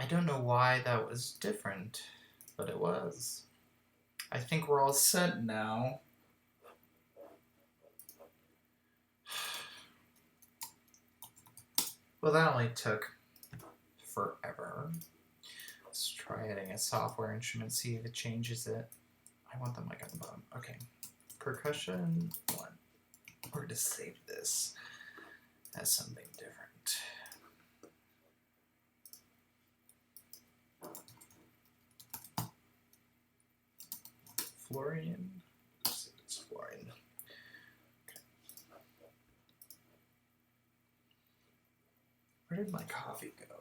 I don't know why that was different, but it was. I think we're all set now. Well, that only took forever. Let's try adding a software instrument, see if it changes it. I want the mic on the bottom. Okay. Percussion 1. We're going to save this as something different. Florian. Let's see if it's Florian. Okay. Where did my coffee go?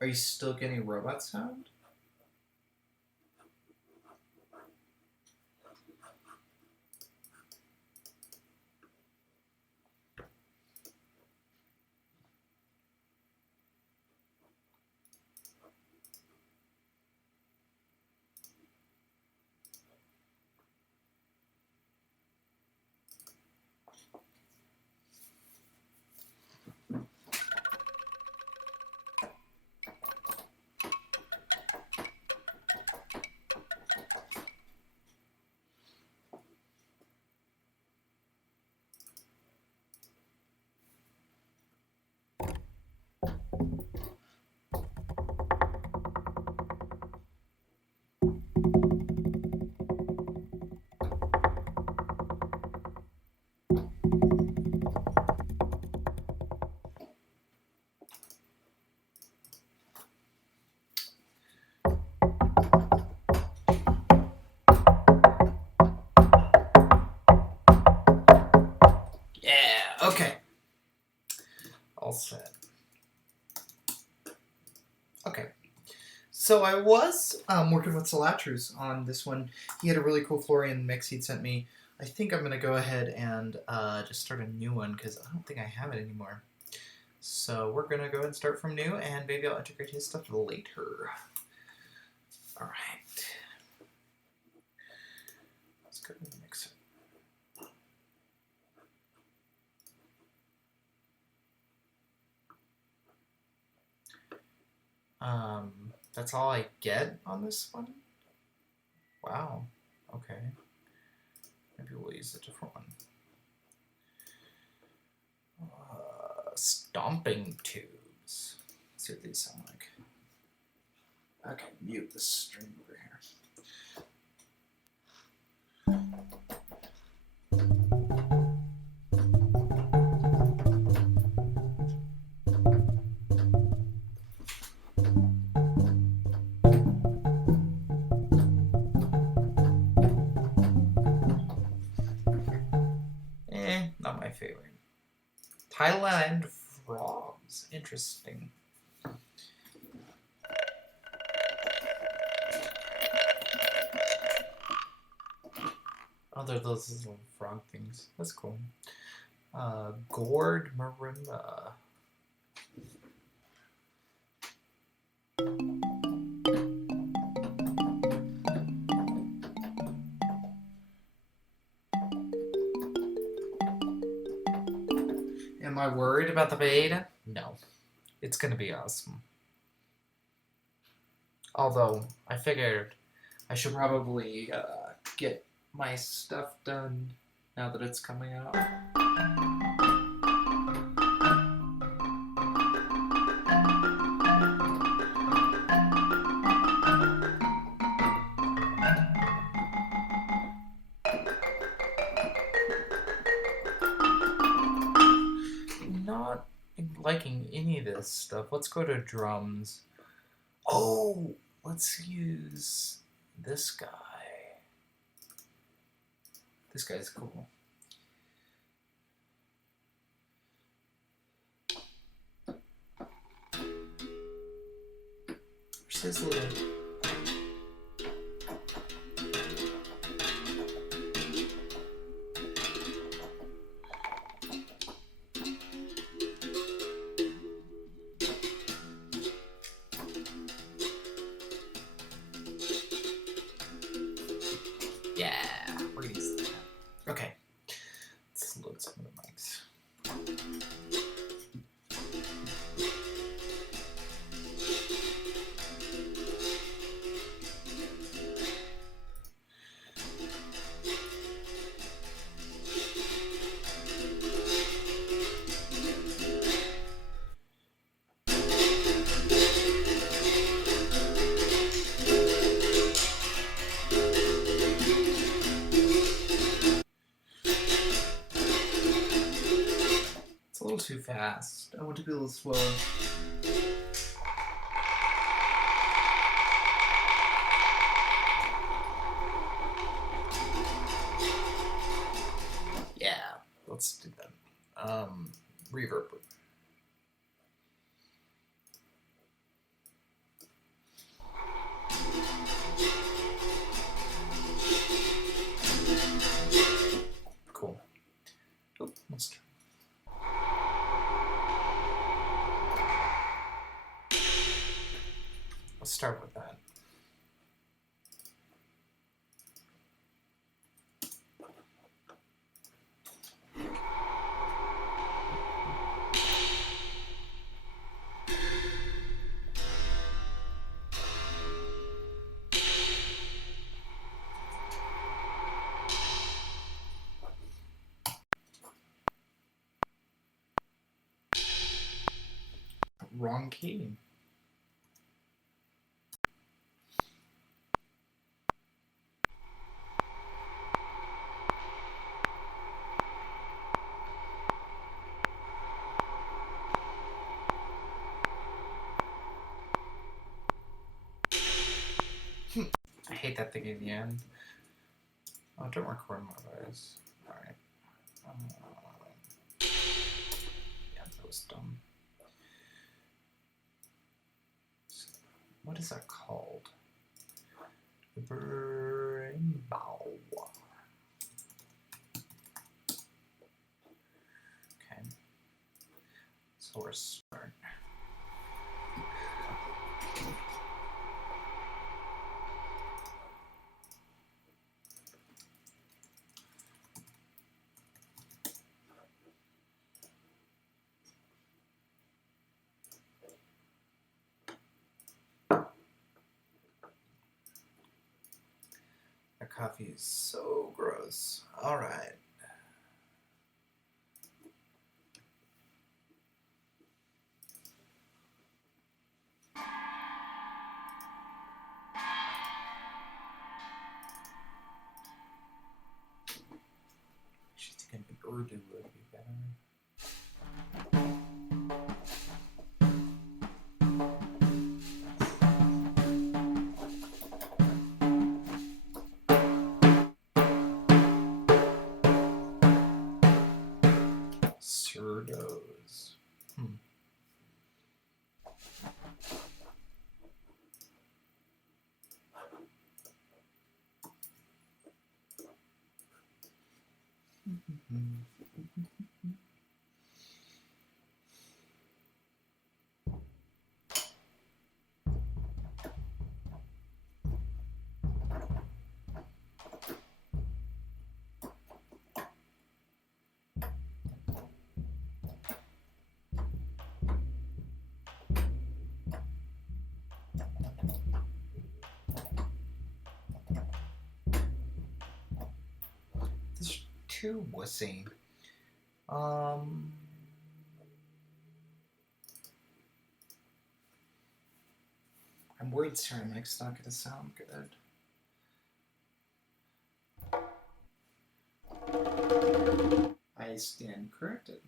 Are you still getting robot sound? Okay. All set. Okay. So I was working with Solatrus on this one. He had a really cool Florian mix he'd sent me. I think I'm going to go ahead and just start a new one because I don't think I have it anymore. So we're going to go ahead and start from new, and maybe I'll integrate his stuff later. All right. Let's go to the mixer. That's all I get on this one? Wow. Okay. Maybe we'll use a different one. Stomping tubes. Let's see what these sound like. Okay, mute the string over here. Not my favorite. Thailand frogs. Interesting. Oh, they're those little frog things. That's cool. Gourd marimba. Am I worried about the beta? No. It's going to be awesome. Although, I figured I should probably get my stuff done now that it's coming out. Not liking any of this stuff. Let's go to drums. Oh, let's use this guy. This guy's cool. Where's his little... load some of the mics. Too fast. I want to be a little slower. Yeah, let's do that. Reverb. Cool. Oh, let's try. Let's start with that. Wrong key. I hate that thing in the end. Oh, don't record my voice. Alright. Yeah, that was dumb. What is that called? The rainbow. Okay. So we're starting. The coffee is so gross. All right. She's thinking Urdu would be better. Surdos. This is too wussy. I'm worried Ceramic's not going to sound good. I stand corrected.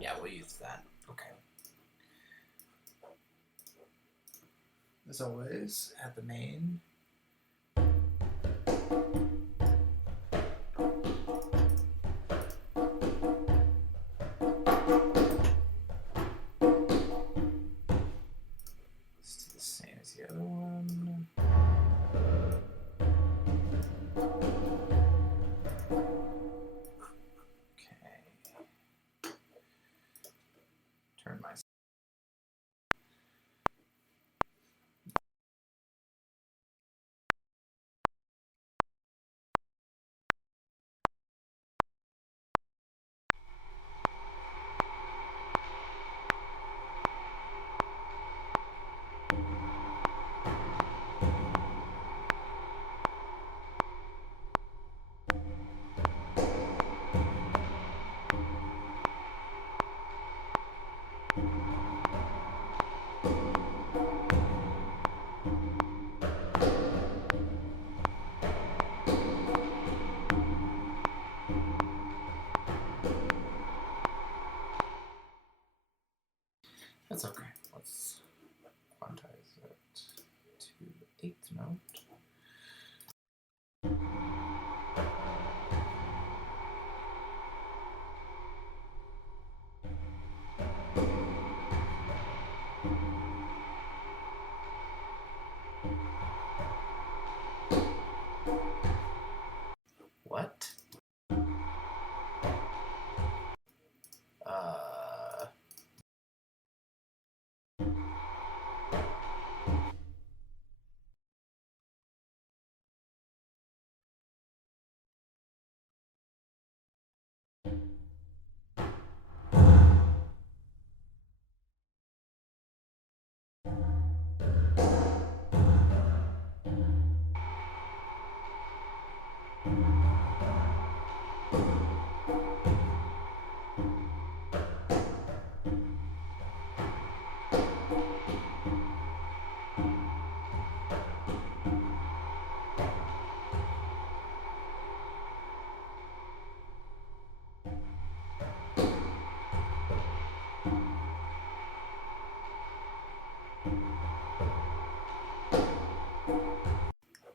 Yeah, we'll use that. Okay. As always, at the main. Turn my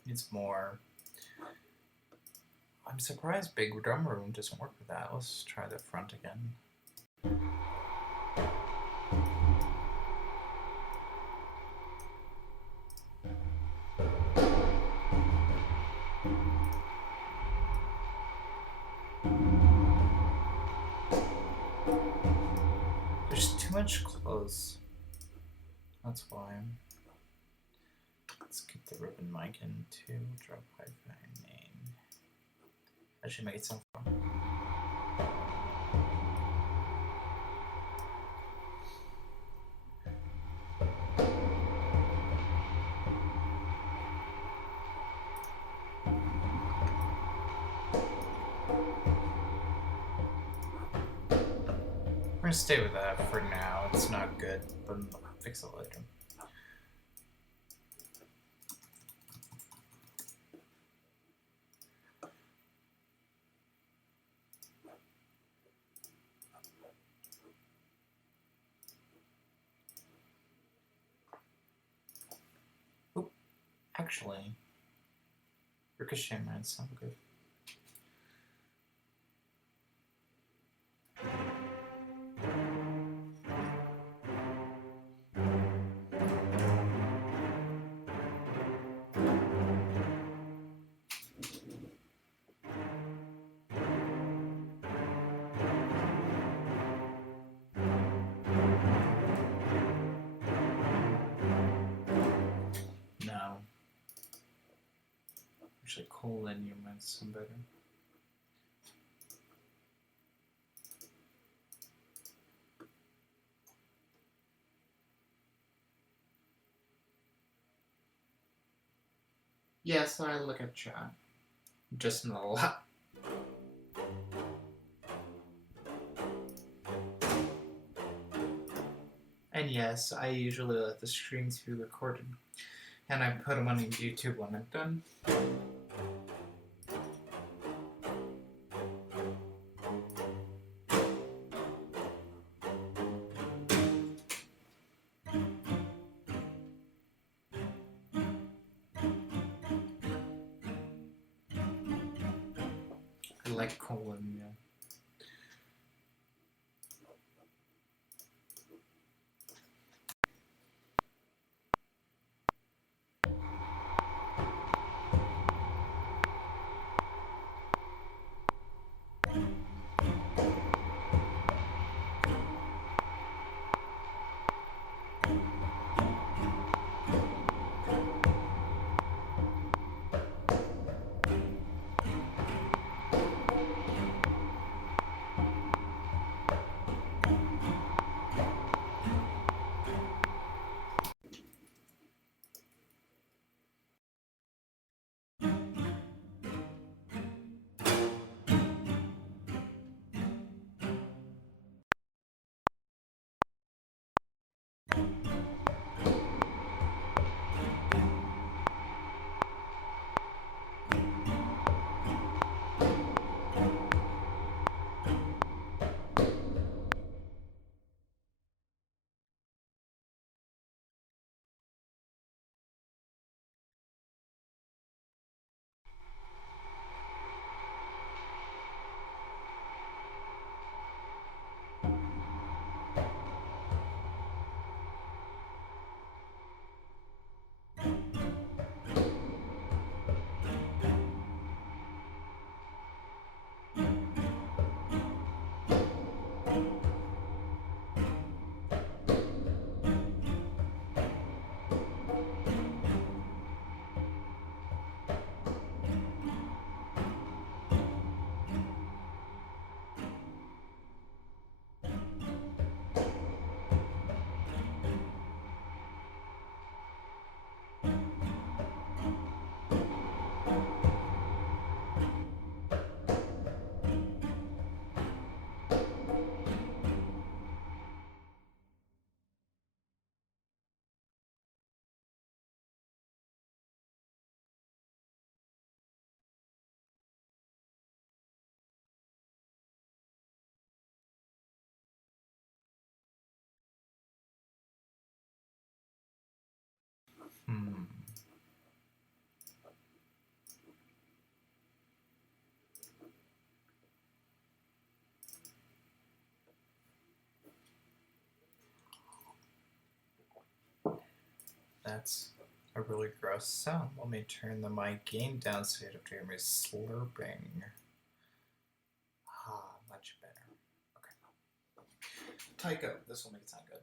Needs more. I'm surprised big drum room doesn't work with that. Let's try the front again. There's too much close. That's why. Let's get the ribbon mic in too. Drop hi-fi name. That should make it sound fun. We're gonna stay with that for now. It's not good, but I'll fix it later. Oop. Actually, Ricochet might sound good. No. Actually, colon you might sound better. Yes, I look at chat. Just not a lot. And yes, I usually let the streams be recorded. And I put them on YouTube when I'm done. I like colon, yeah. That's a really gross sound. Let me turn the mic gain down so you don't have to hear me slurping. Ah, much better. Okay. Tycho, this will make it sound good.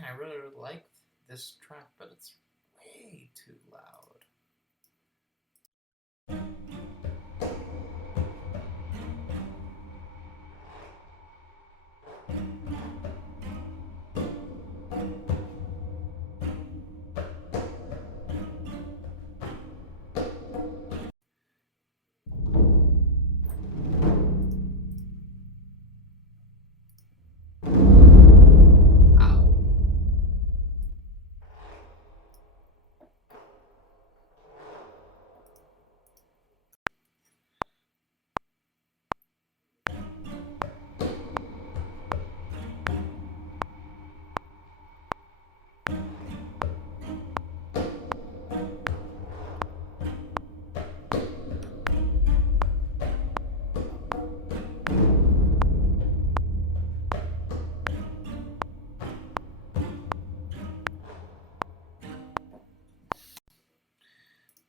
I really like this track, but it's way too loud.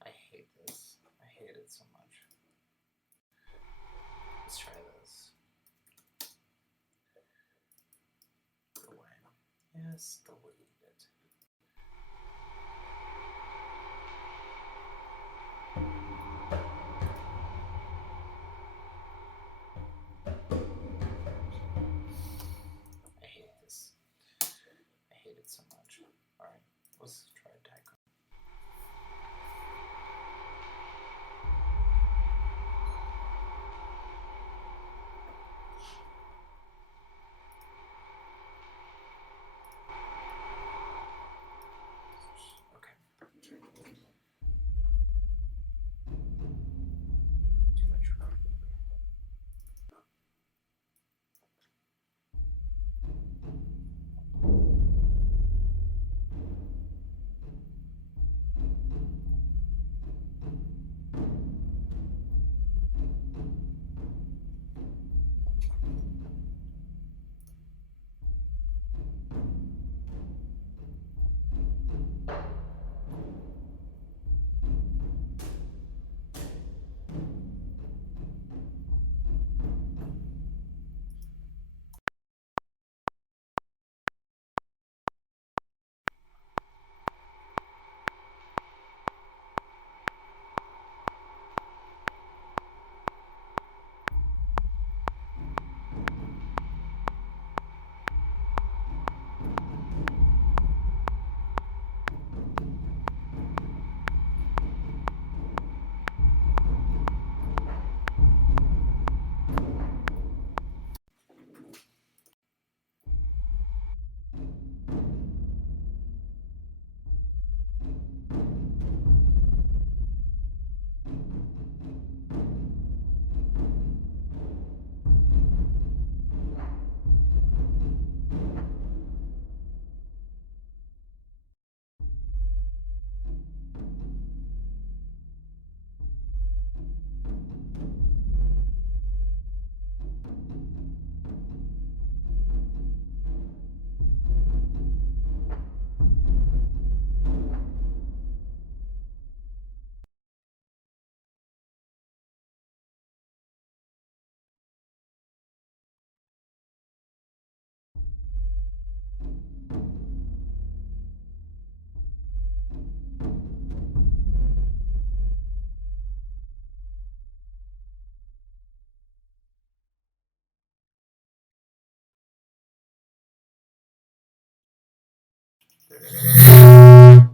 I hate this. I hate it so much. Let's try this. Go away. Yes, delete it. I hate this. I hate it so much. Alright, let's try Tycho.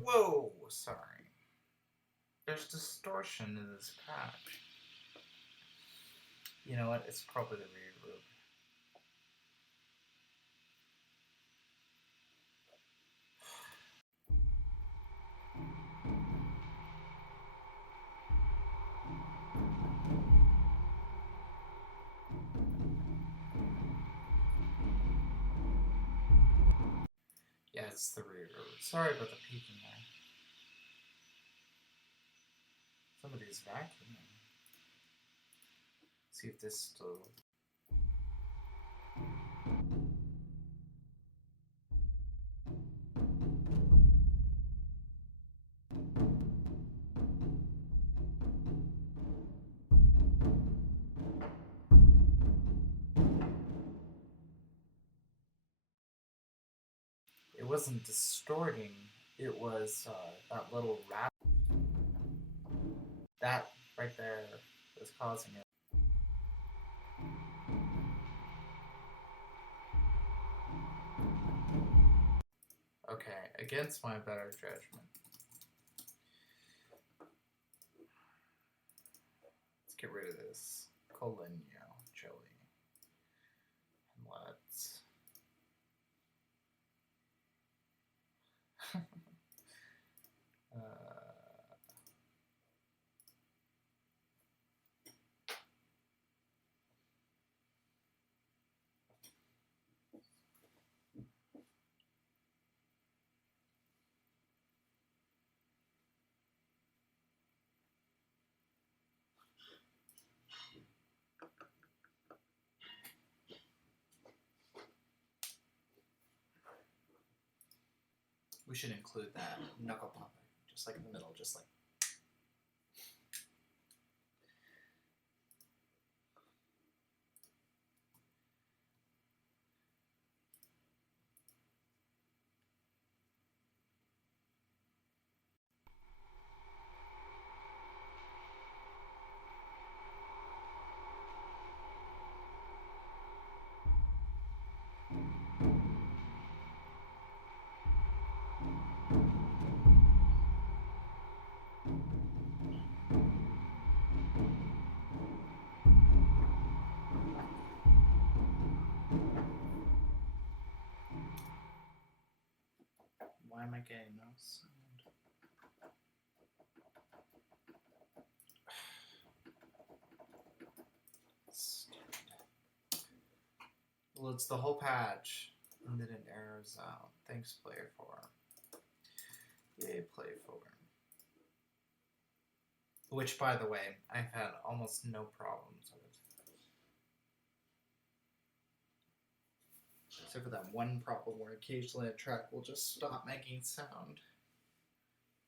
Whoa, sorry. There's distortion in this patch. You know what? It's probably the reverb. Yeah, it's the reverb. Sorry about the peaking there. Somebody's vacuuming. See if this still... It wasn't distorting, it was that little rap. That right there was causing it. Okay, against my better judgment. Let's get rid of this Coligno chili. And let's... we should include that knuckle puppet, just like in the middle, just like... Why am I getting no sound? Well, it's the whole patch, and then it errors out. Thanks, Player 4. Yay, Player 4. Which, by the way, I've had almost no problems with. Except for that one problem where occasionally a track will just stop making sound.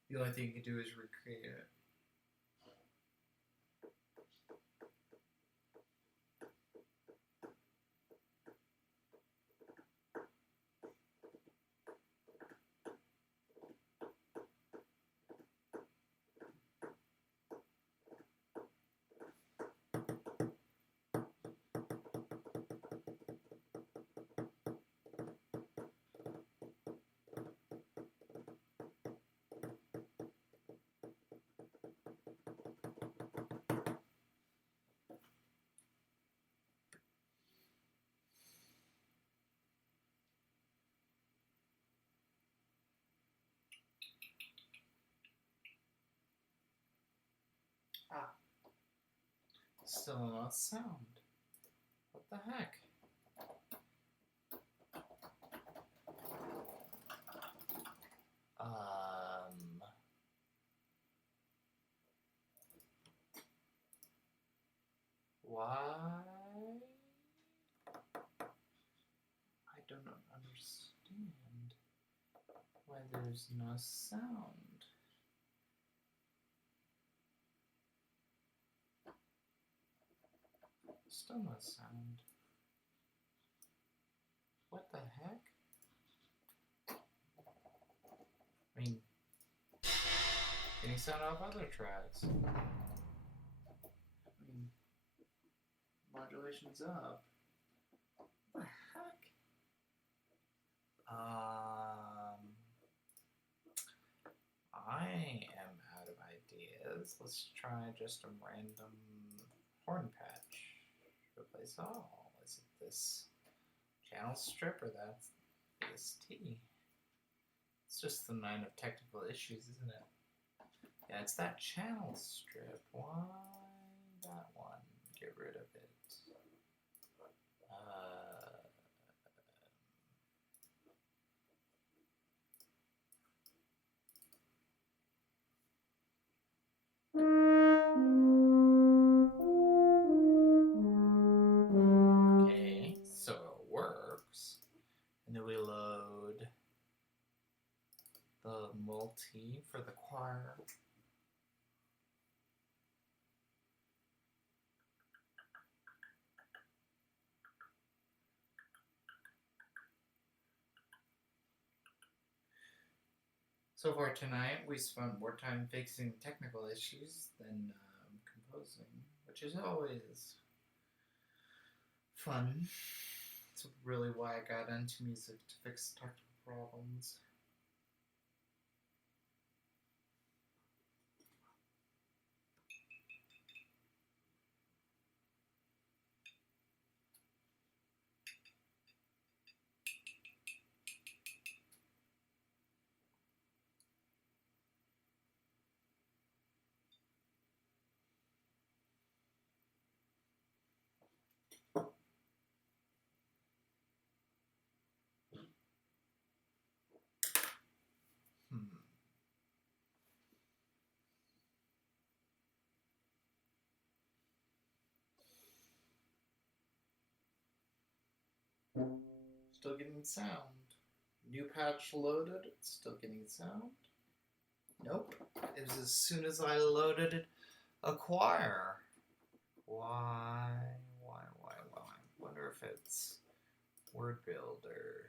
The only thing you can do is recreate it. Ah. Still not sound. What the heck? Why? I don't understand why there's no sound. Still no sound. What the heck? I mean, any sound off other tracks? I mean, modulation's up. What the heck? is. Let's try just a random horn patch. Replace all. Is it this channel strip or that's AST? It's just the 9 of technical issues, isn't it? Yeah, it's that channel strip. Why that one? Get rid of it. Okay, so it works. And then we load the multi for the choir. So far tonight, we spent more time fixing technical issues than composing, which is always fun. It's really why I got into music, to fix technical problems. Still getting sound. New patch loaded, still getting sound. Nope. It was as soon as I loaded a choir. Why? Wonder if it's word builder.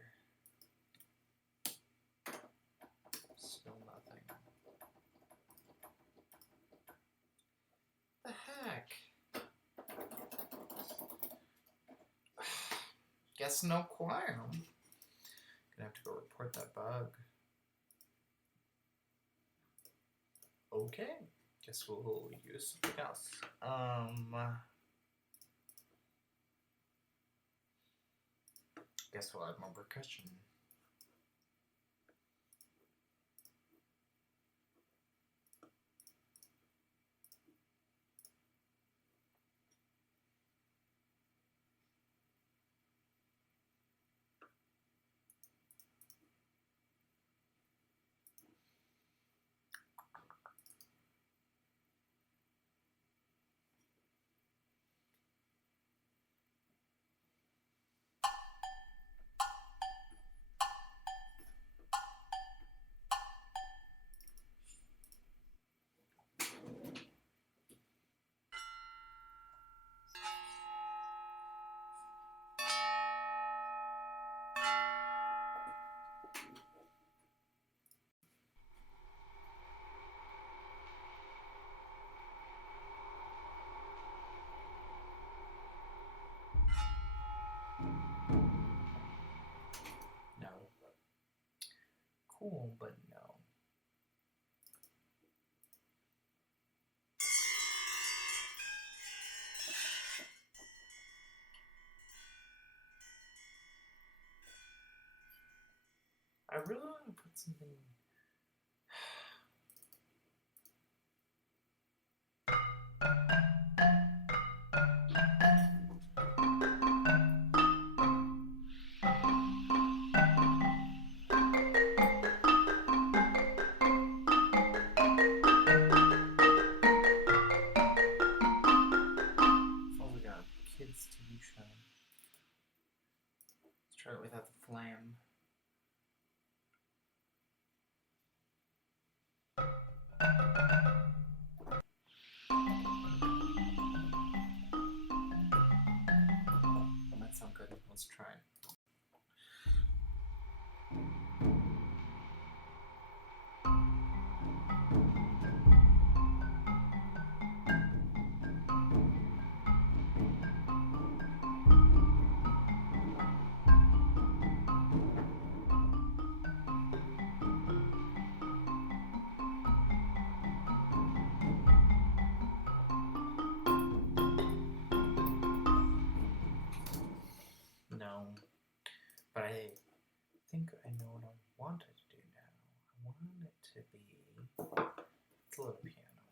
Still nothing. The heck? Guess no choir. Gonna have to go report that bug. Okay. Guess we'll use something else. Guess we'll add more percussion. No. Cool, but no. I really want to put something. Oh, we got a kids TV show. Let's try it without the flam. to be. Let's load a piano.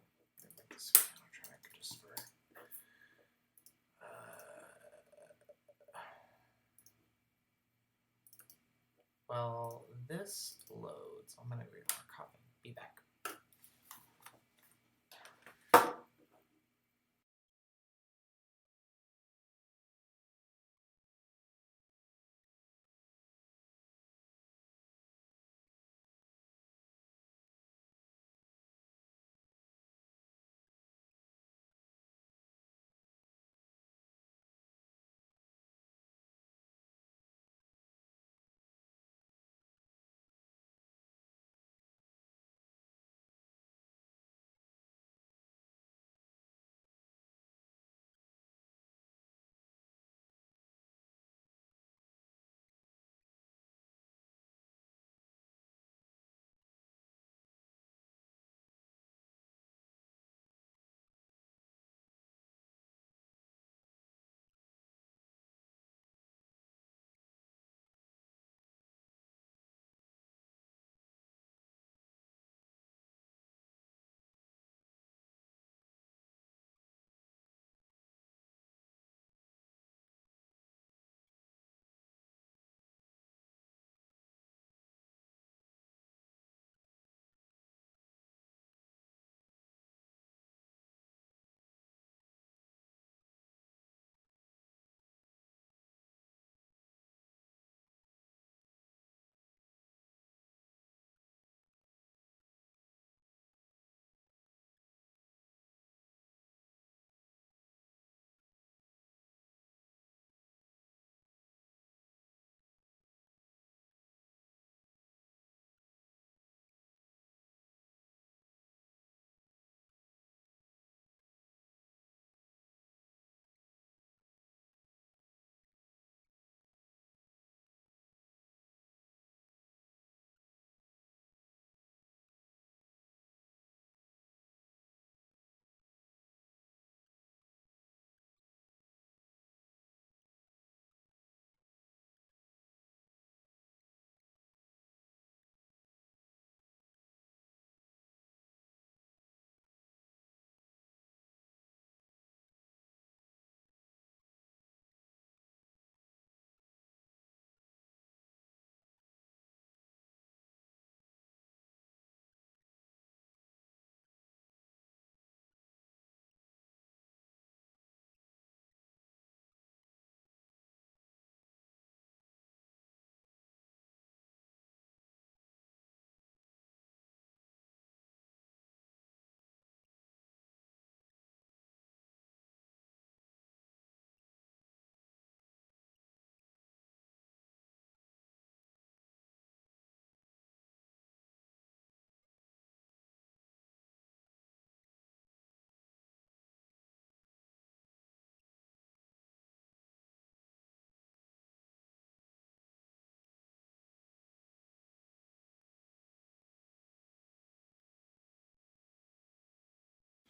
They make this piano track just for. Well, this loads. I'm gonna read more copy. Be back.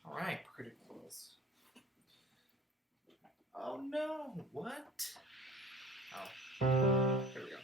All right, pretty close. Oh no! What? Oh, here we go.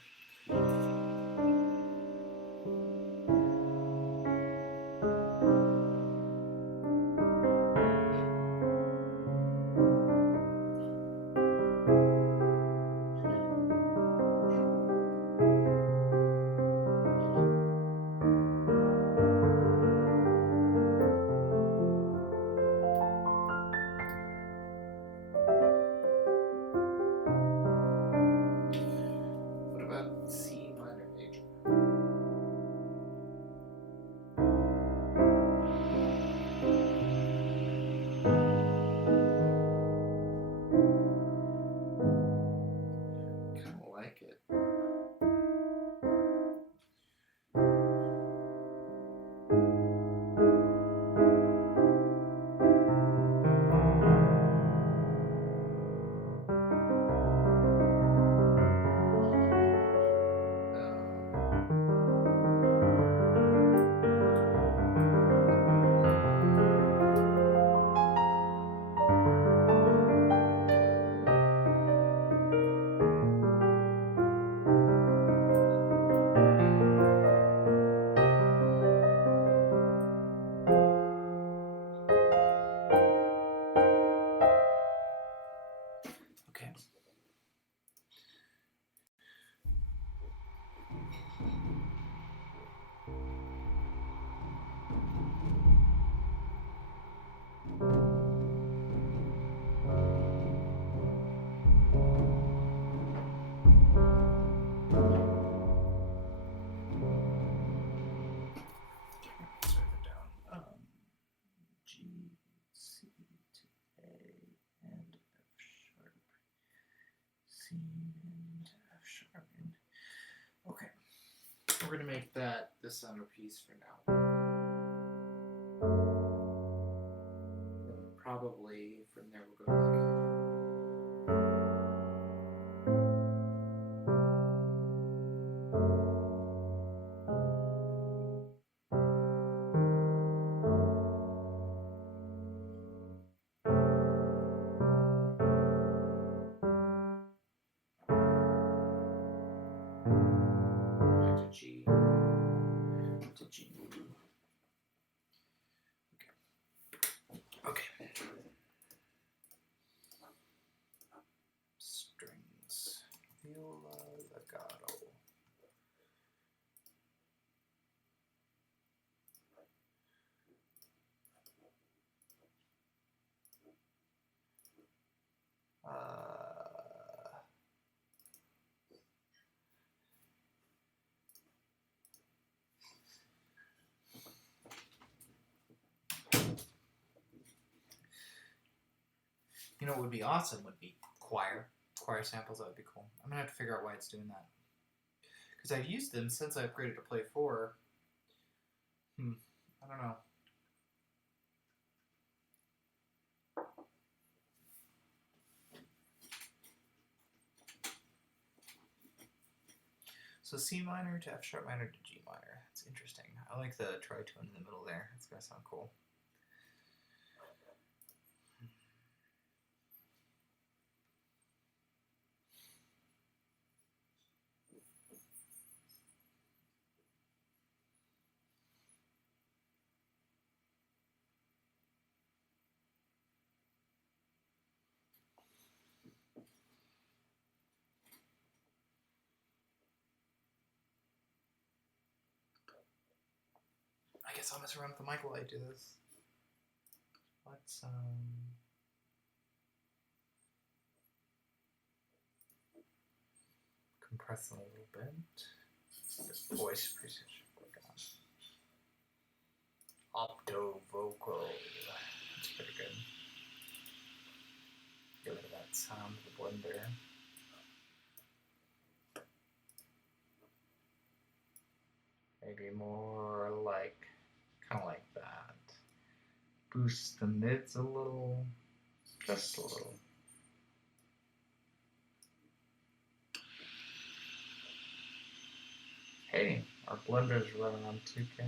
we're going to make that the centerpiece for now. And probably from there we'll go to G to G. Okay. Strings. Viola legato. You know what would be awesome would be choir samples. That would be cool. I'm gonna have to figure out why it's doing that, because I've used them since I upgraded to Play 4. I don't know. So C minor to F sharp minor to G minor. That's interesting. I like the tritone in the middle there. That's gonna sound cool. I guess I'll mess around with the mic while I do this. Let's compress it a little bit. This voice preset should work on. Opto vocal. That's pretty good. Get rid of that sound of the blender. Maybe more like, kind of like that. Boost the mids a little, just a little. Hey, our blender's running on 2K.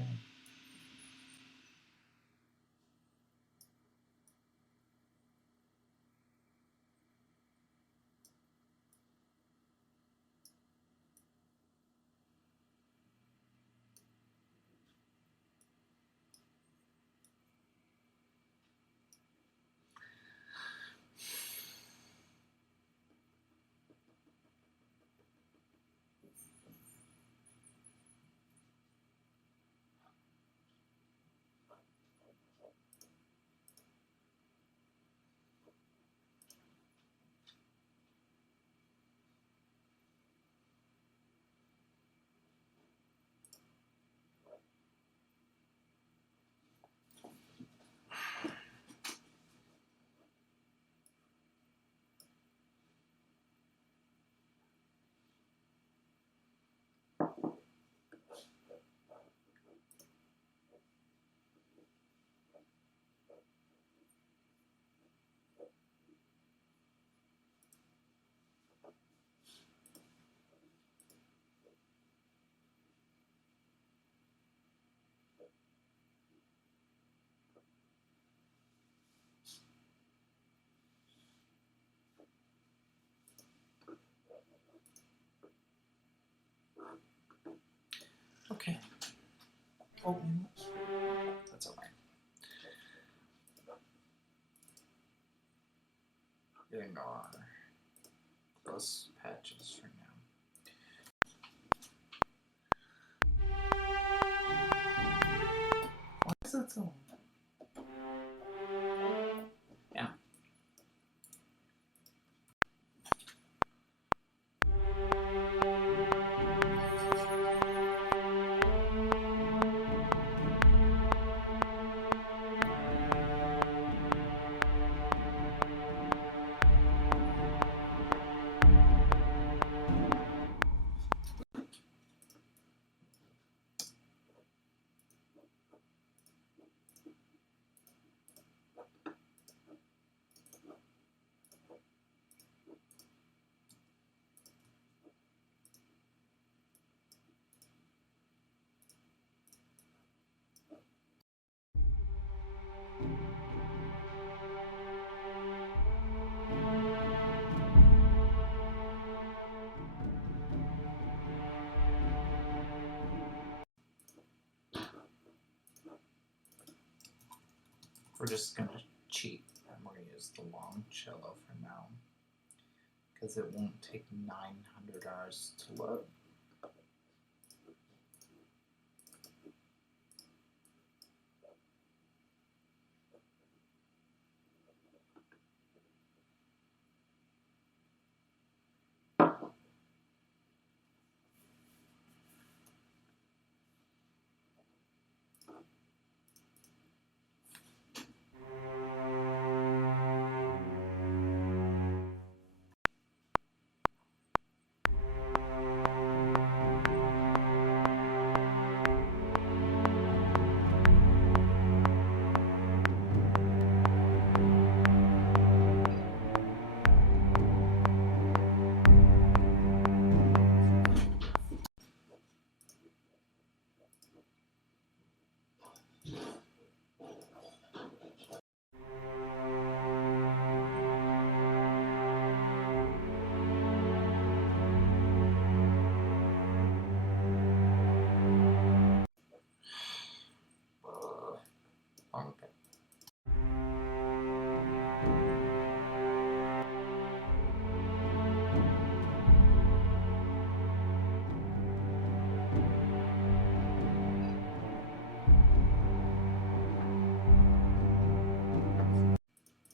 Okay. Oh, that's alright. Ignore those patches for now. Why is that so? Yeah. we're just gonna cheat and we're gonna use the long cello for now because it won't take 900 hours to load. Okay.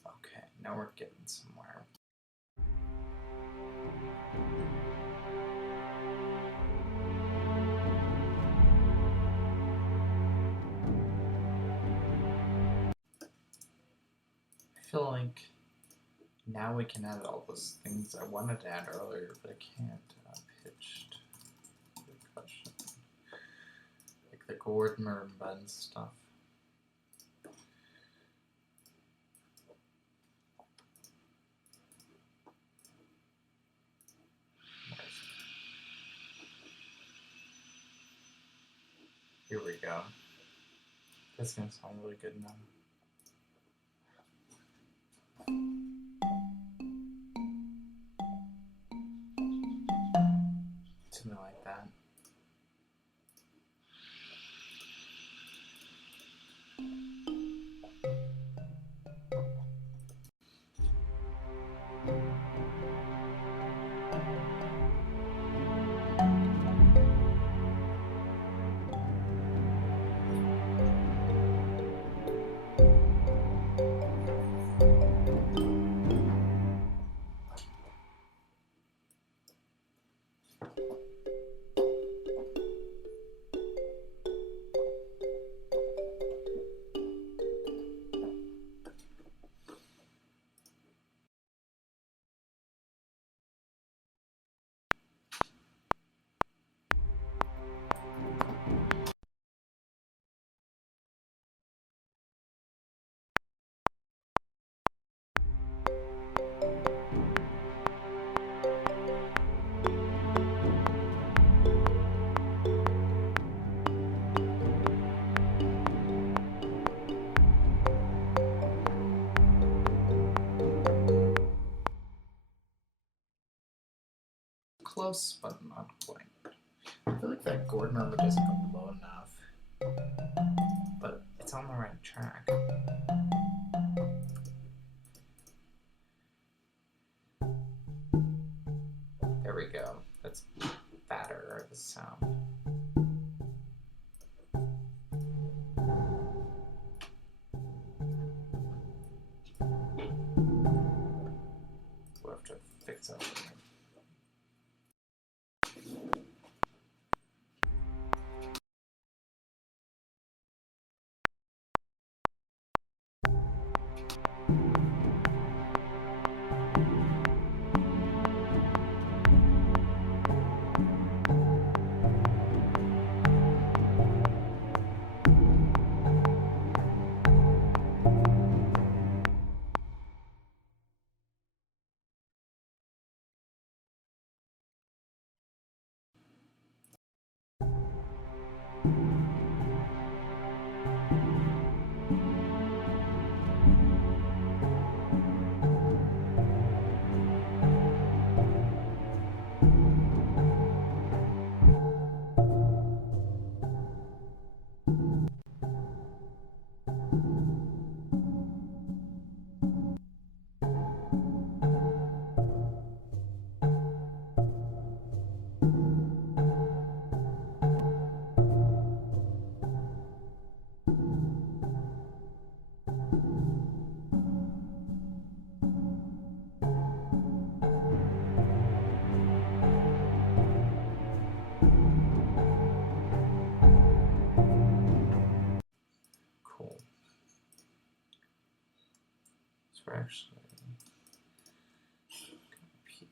Okay, now we're getting somewhere. I feel like now we can add all those things I wanted to add earlier, but I can't. Pitched percussion, like the Gordner and Bunn stuff. Here we go. That's gonna sound really good now. Something like that. Close, but not quite. I feel like that Gordon number doesn't go low enough, but it's on the right track. There we go. That's fatter, the sound. We'll have to fix that. So we're actually compete.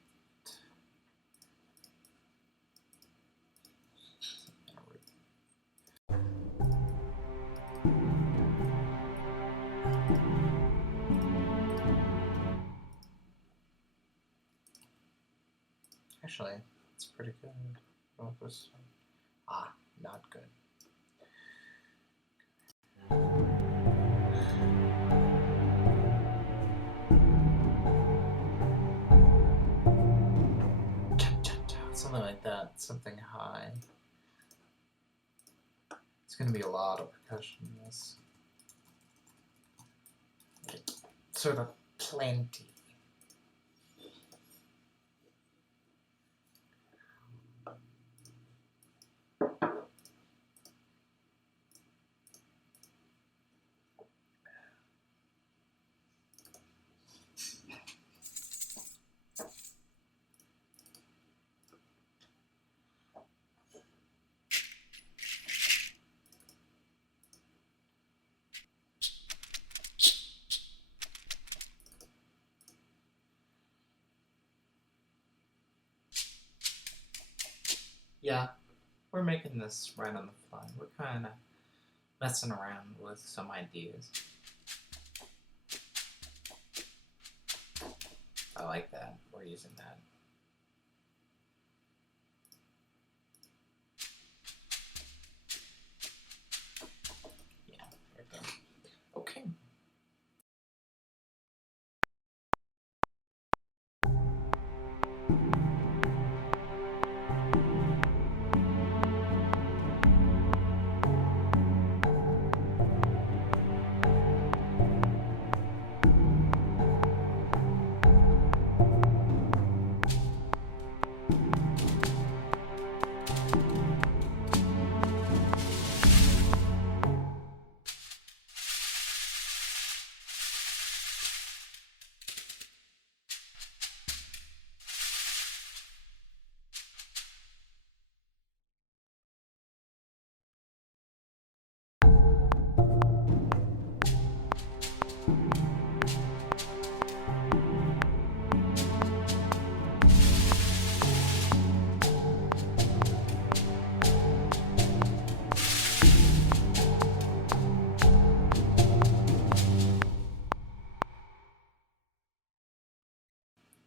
Actually, it's pretty good. What was not good. Something like that, something high. It's going to be a lot of percussion in this. Sort of plenty. Yeah, we're making this right on the fly. We're kind of messing around with some ideas. I like that. We're using that. Yeah, there we go. Okay.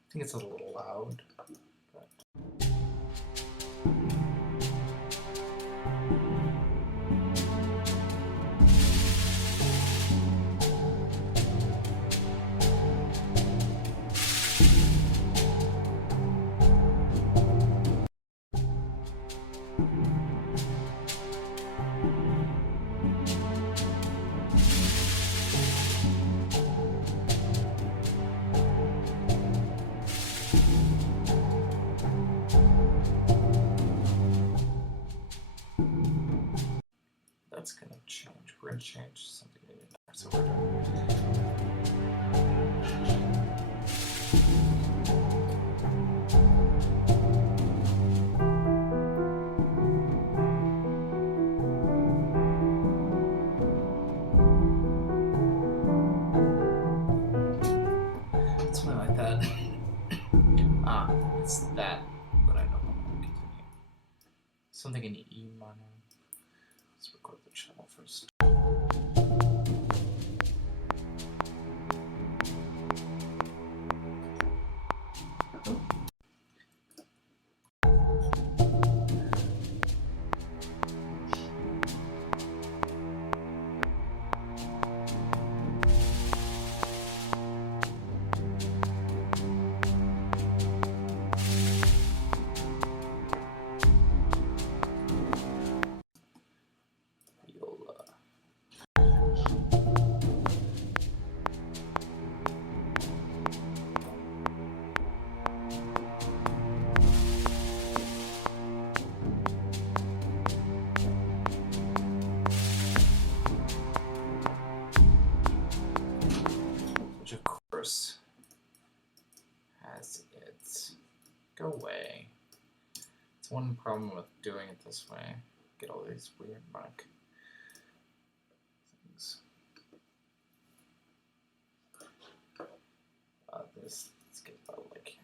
I think it's a little loud. But... That's gonna change. We're gonna change something in there. So we're something like that. It's that, but I don't want to continue. Something in E minor. Let's record the channel first. Which of course has its go away. It's one problem with doing it this way. Get all these weird mark things. Let's get about like here.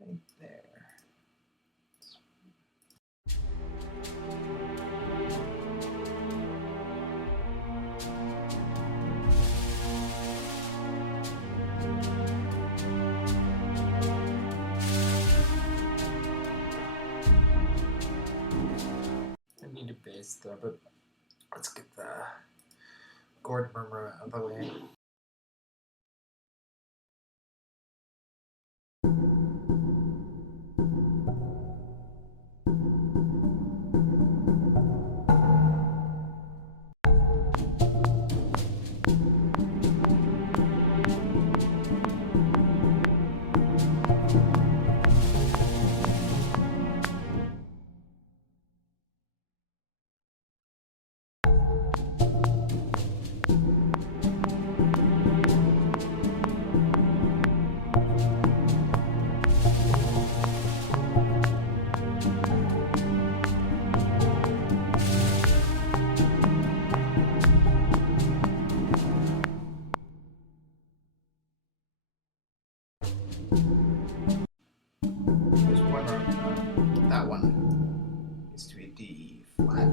Right there. I need a base there, but let's get the Gord Murmur out of the way. There's one wrong. That one needs to be D flat.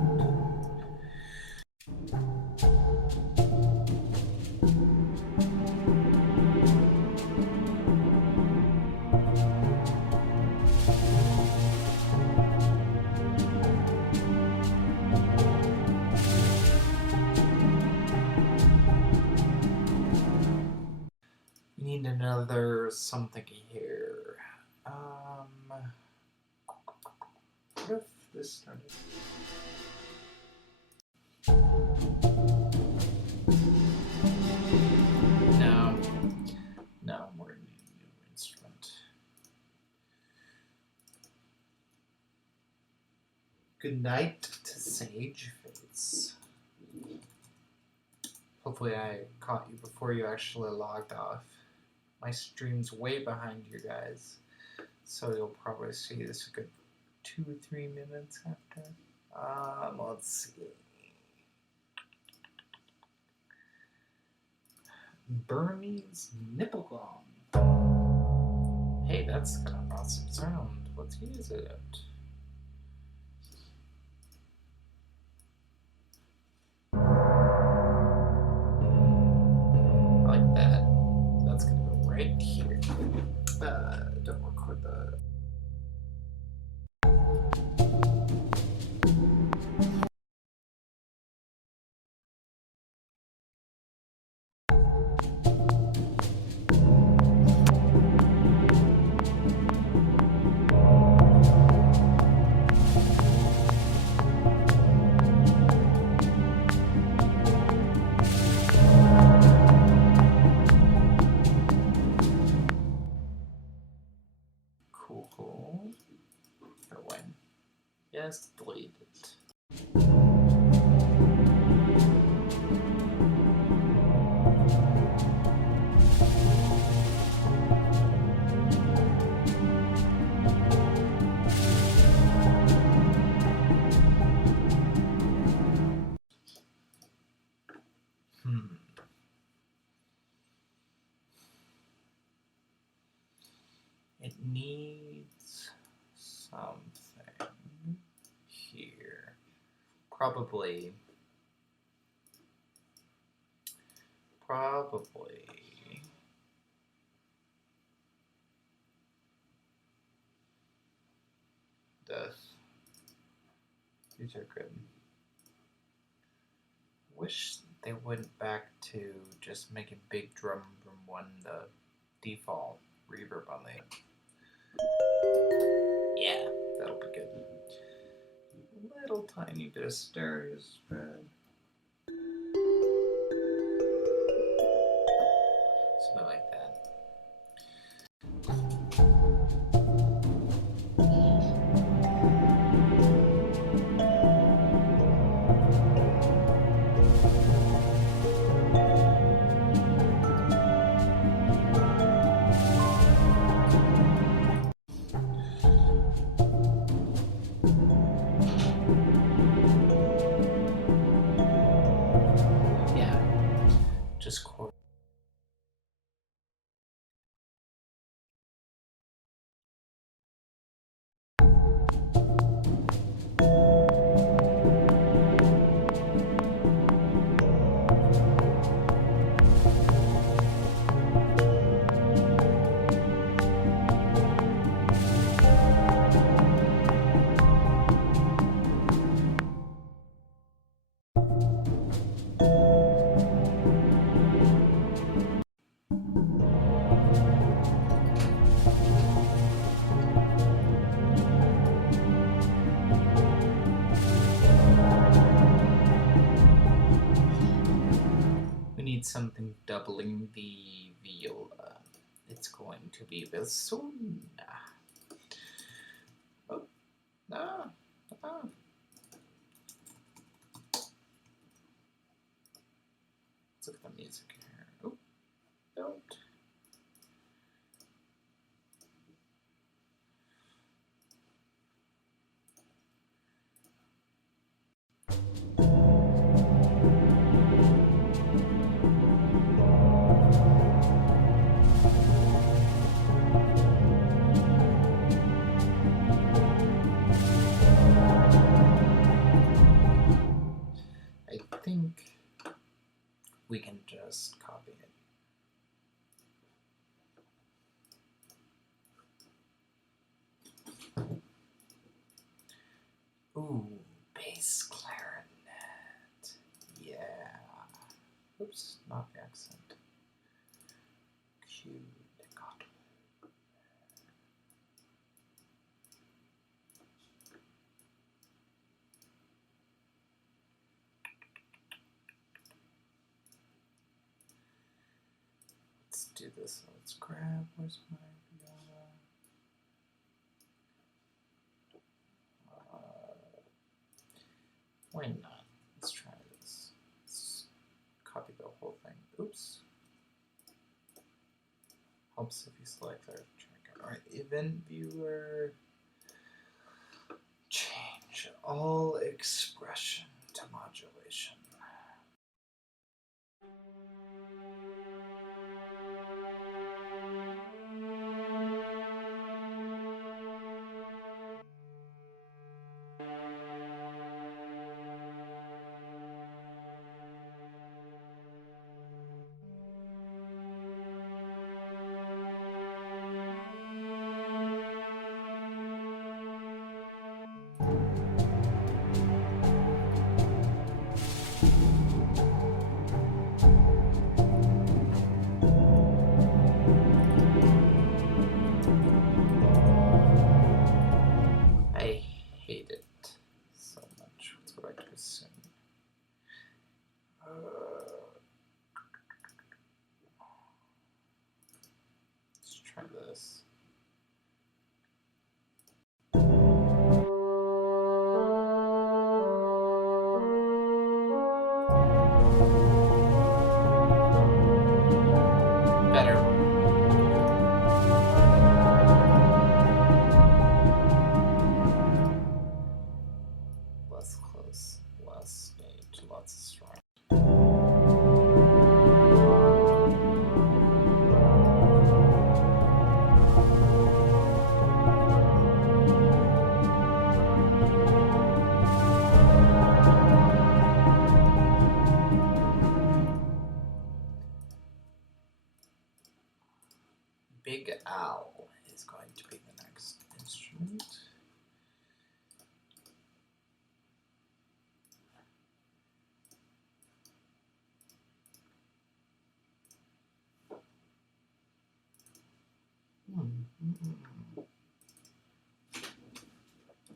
You need another something here. What if this started? No, we're gonna need a new instrument. Good night to Sage Face. Hopefully I caught you before you actually logged off. My stream's way behind you guys, so you'll probably see this a good 2 or 3 minutes after. Let's see. Burmese nipple gong. Hey, that's got an awesome sound. Let's use it. I like that. That's gonna go right here. Don't record that. Cool. For when? Yes, delete it. It needs something here. Probably this. These are good. Wish they went back to just making big drum from one the default reverb on the. Yeah, that'll be good. Little tiny bit of stereo spread. Something like that. Yeah, just chord. Need something doubling the viola. It's going to be Wilson. Oh, no. Oh. Let's look at the music here. Oh, don't. I think we can just copy it. Ooh, bass clarinet. Yeah. Oops, not the accent. Q legato. Let's do this. Let's grab. Where's my viola? Why not? Let's try this. Let's copy the whole thing. Oops. Helps if you select our track. Alright, event viewer. Change all expression to modulation. I hate it so much. What's what I could assume? Let's try this. Better. Less close, less stage, lots of strong. Big Owl is going to be the next instrument.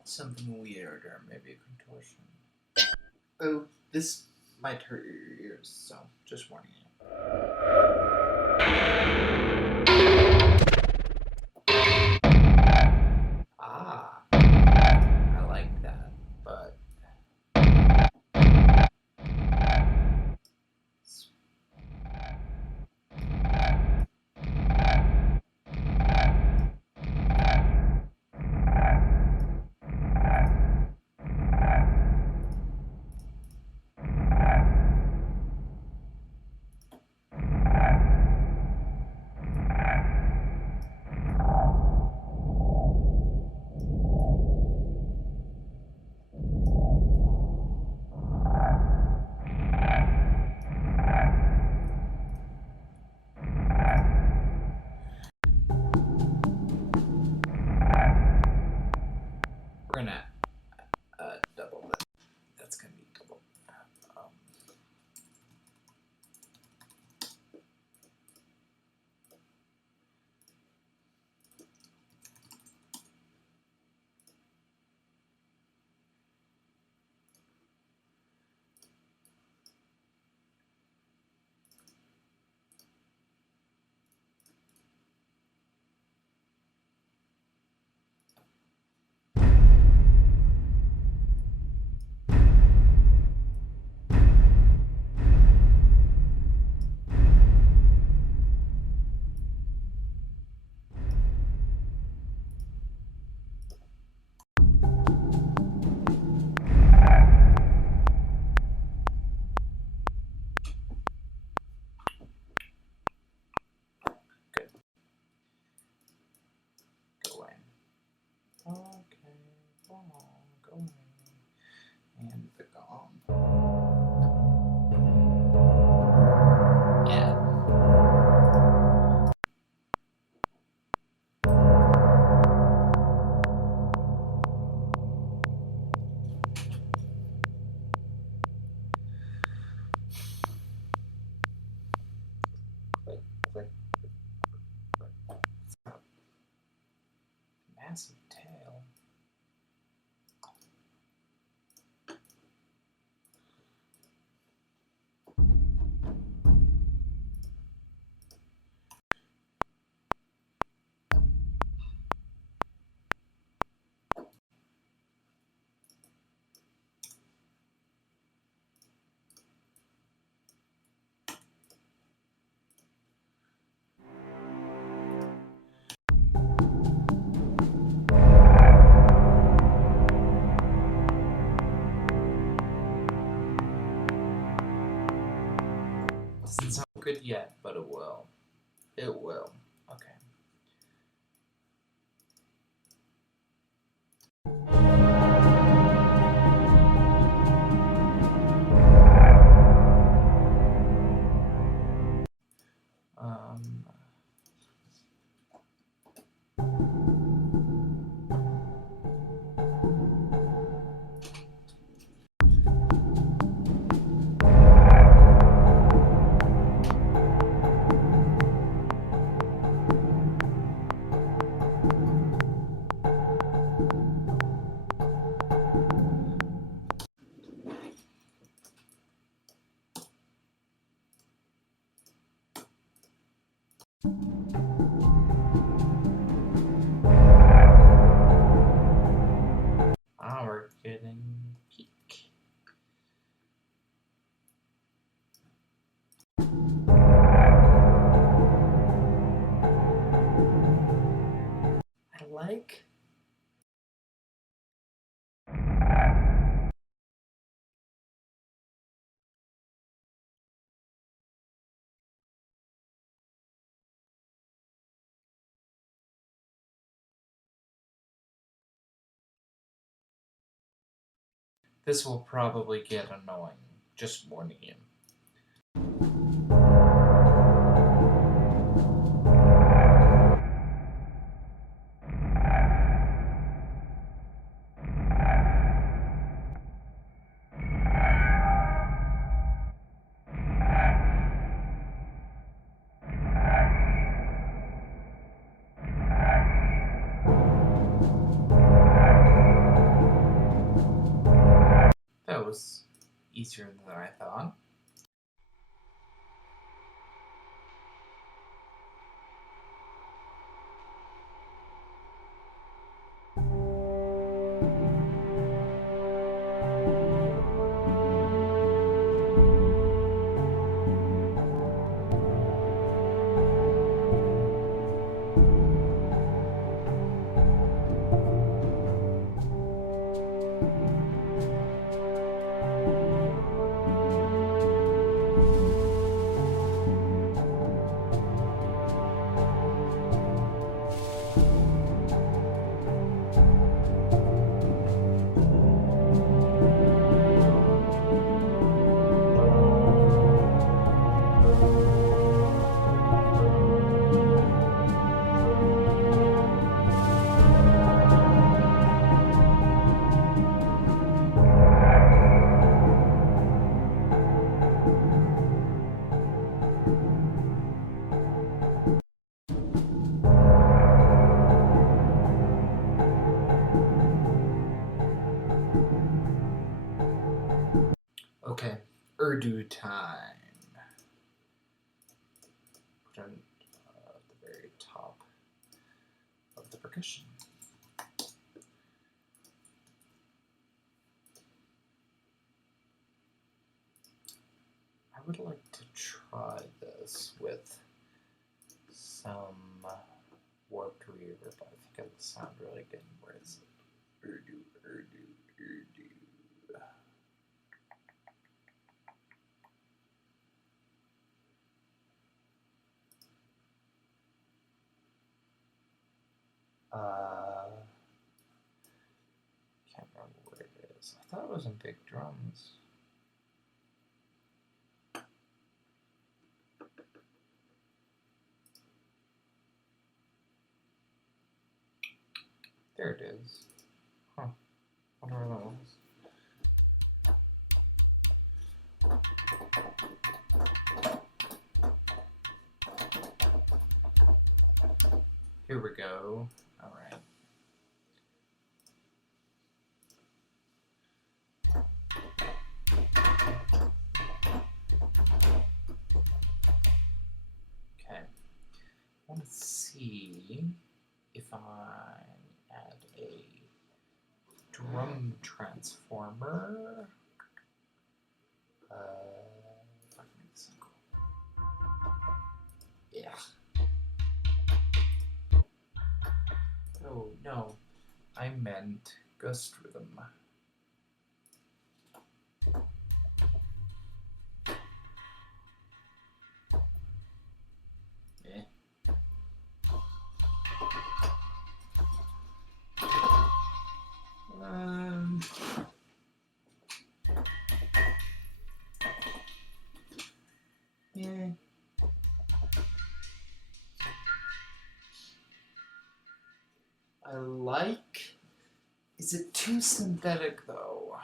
Something weird, or maybe a contortion. Oh, this might hurt your ears, so just warning you. Ah, I like that, but we're gonna double that. That's gonna be double. Okay, go away. And the gong. Yeah. Click, click, click. Massive tail. Doesn't sound good yet, but it will. It will. Okay. We're getting peak. I like. This will probably get annoying. Just warning you. That was easier than I thought. Urdu time. Put on the very top of the percussion. I would like to try this with some warped reverb. I think it would sound really good. Where is it? Urdu, Urdu, Urdu. Can't remember where it is. I thought it was in big drums. There it is. Huh. Wonder where that was. Here we go. All right. Okay. I want to see if I add a drum transformer. If I can make this cool. Yeah. Oh no, I meant gust rhythm. Yeah. Yeah. I like. Is it too synthetic though?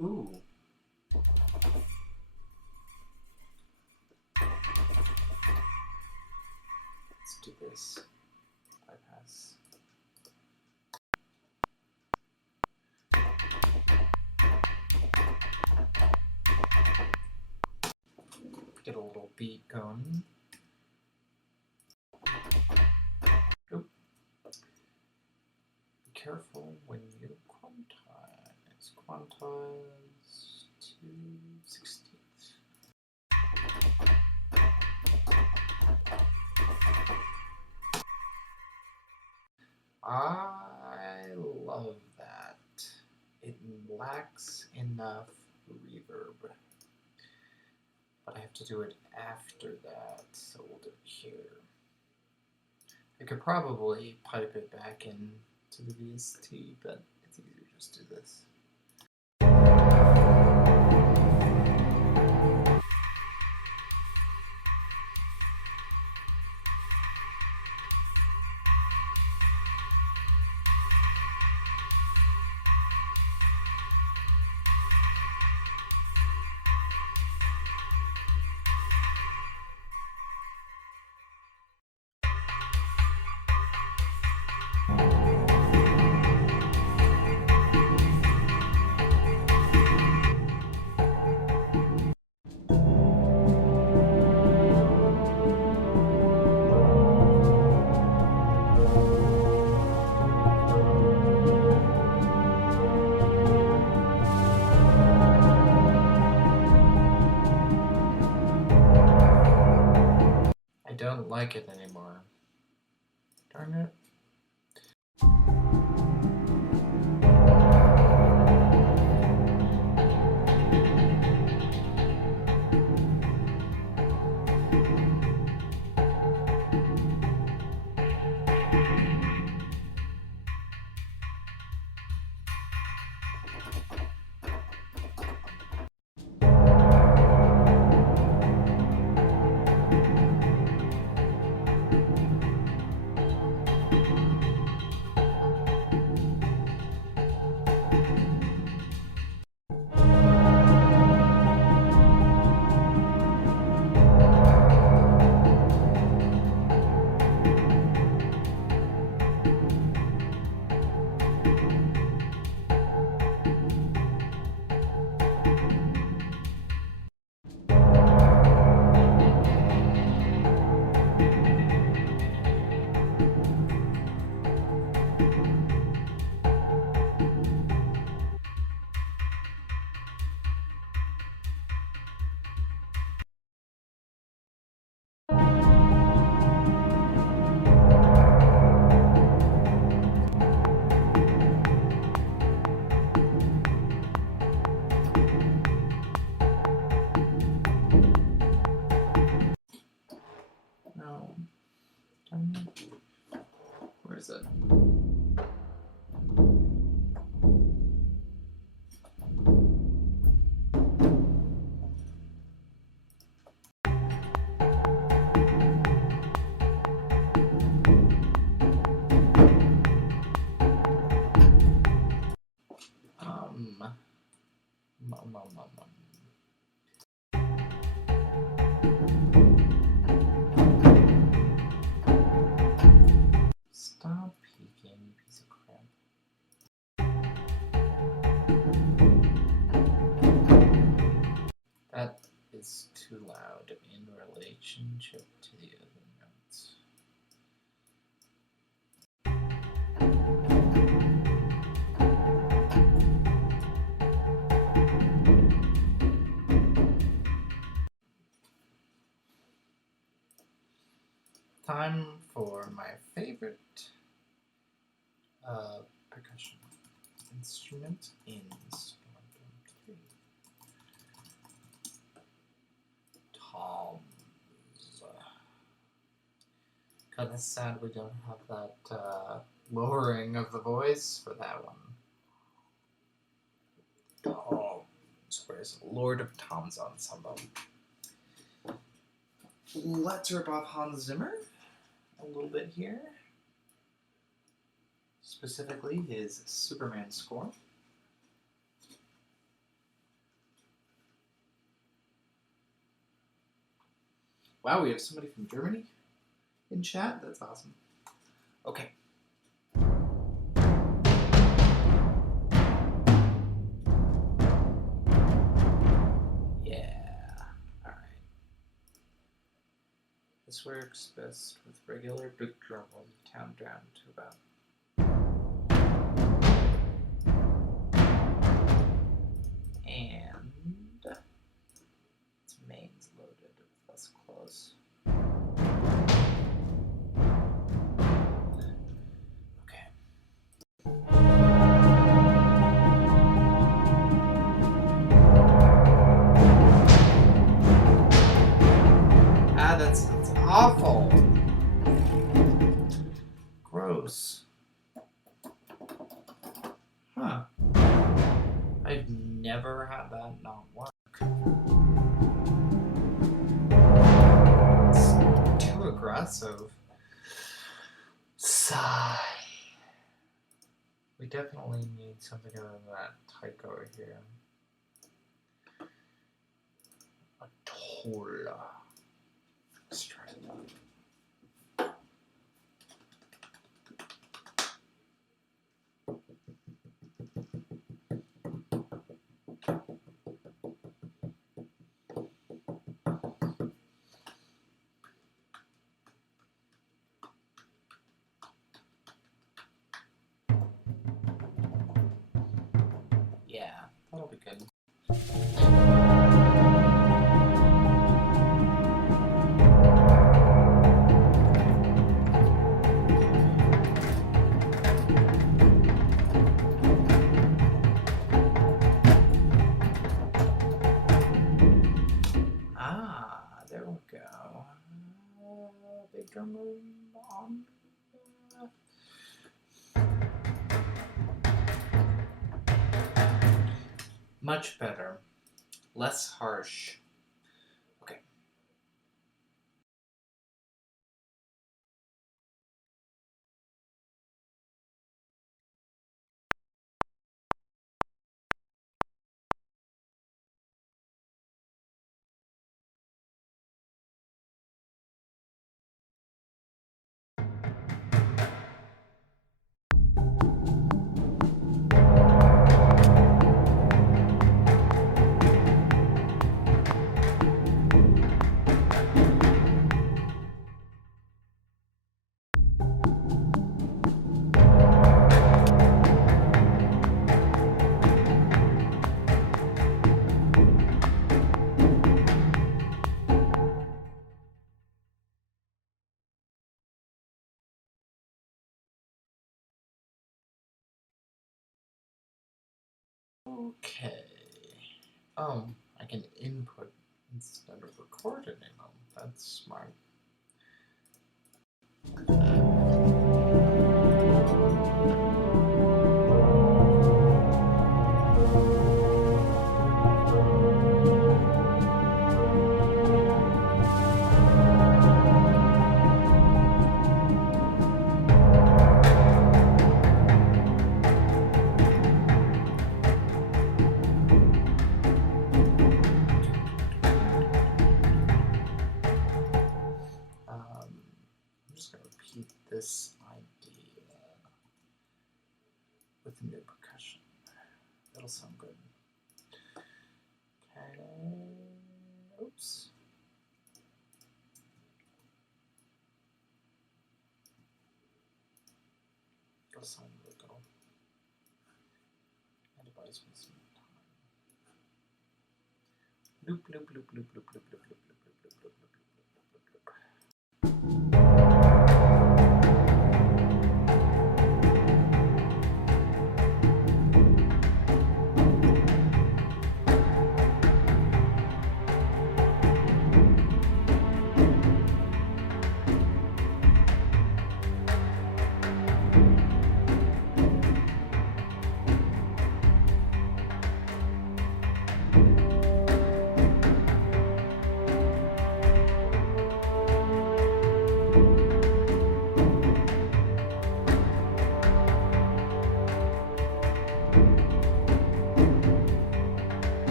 Ooh. Let's do this. Bypass. Get a little beat going. Oop. Be careful when you quantize. Quantize to 16th. I love that. It lacks enough reverb. But I have to do it after that, so we'll do it here. I could probably pipe it back in to the VST, but it's easier just to do this. I don't like it anymore. Darn it. No. Darn it. Where is it? Stop peeking, you piece of crap. That is too loud in relationship to the other notes. Time for my favorite percussion instrument in Starbound 3. Toms. God, that's sad we don't have that lowering of the voice for that one. Toms. Where's Lord of Tom's Ensemble? Let's rip off Hans Zimmer a little bit here. Specifically his Superman score. Wow, we have somebody from Germany in chat? That's awesome. Okay. Yeah. Alright. This works best with regular big drum roll, down to about. And its main's loaded, that's close. Okay. Ah, that's awful. Gross. Huh. I've never had that not work. It's too aggressive. Sigh. We definitely need something other than that type over here. A tola. Let's try it out. Yeah, that'll be good. Ah, there we go. Big drum roll on. Much better. Less harsh. Okay. Okay. I can input instead of record it in them. That's smart. repeat this idea with new percussion. That'll sound good. Okay. Oops. That'll sound really good. And it buys me some time. Loop, loop, loop, loop, loop, loop, loop, loop, loop, loop, loop, loop, loop, loop, loop, loop.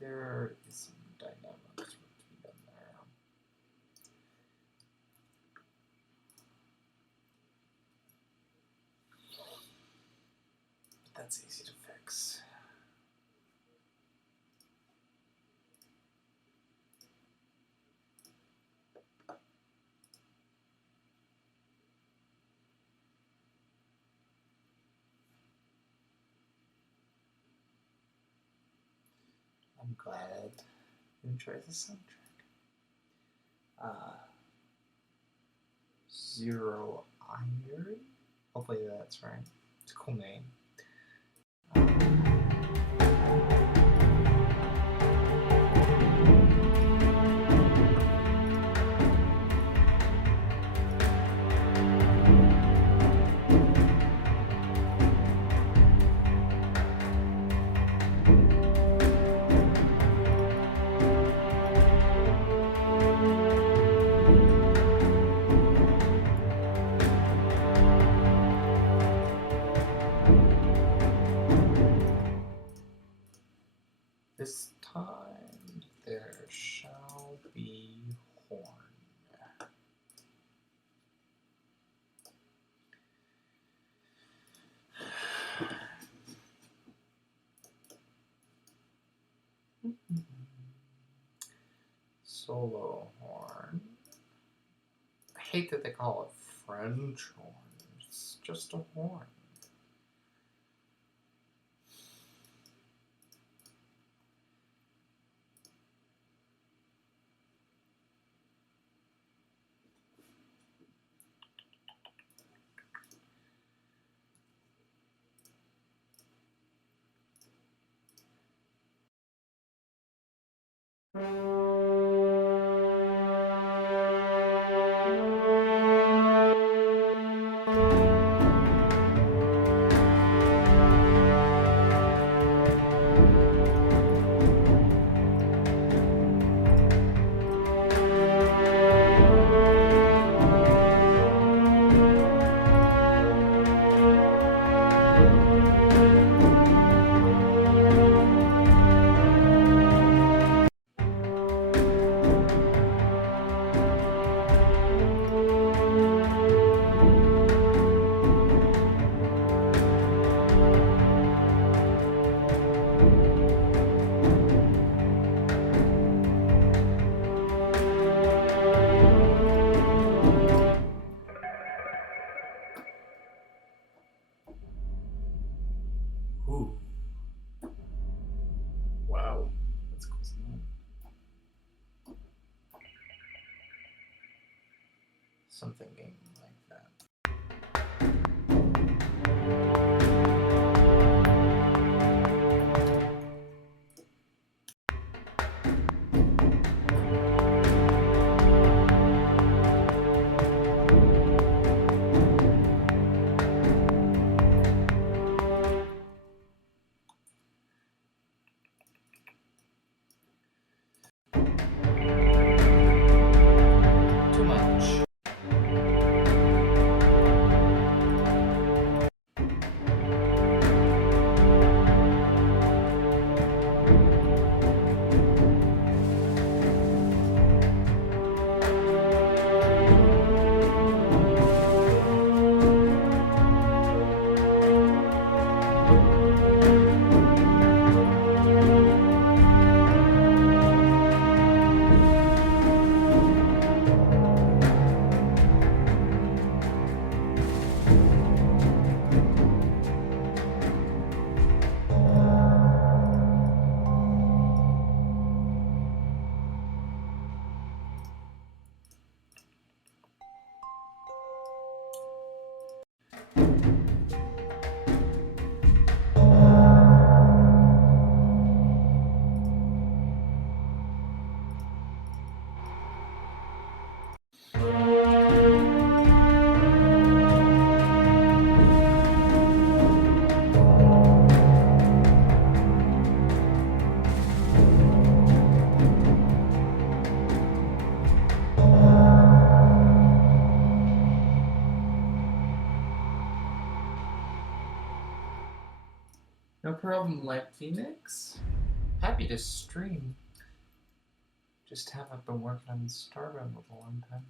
There is some dynamics work to be done there. But that's easy to fix. I'm glad you enjoyed the soundtrack. Zero Iron. Hopefully that's right. It's a cool name. This time there shall be horn. Solo horn. I hate that they call it French horn. It's just a horn. Ooh. Wow. That's close enough. Something like that. problem, Light Phoenix? Happy to stream. Just haven't been working on Starbound with a long time.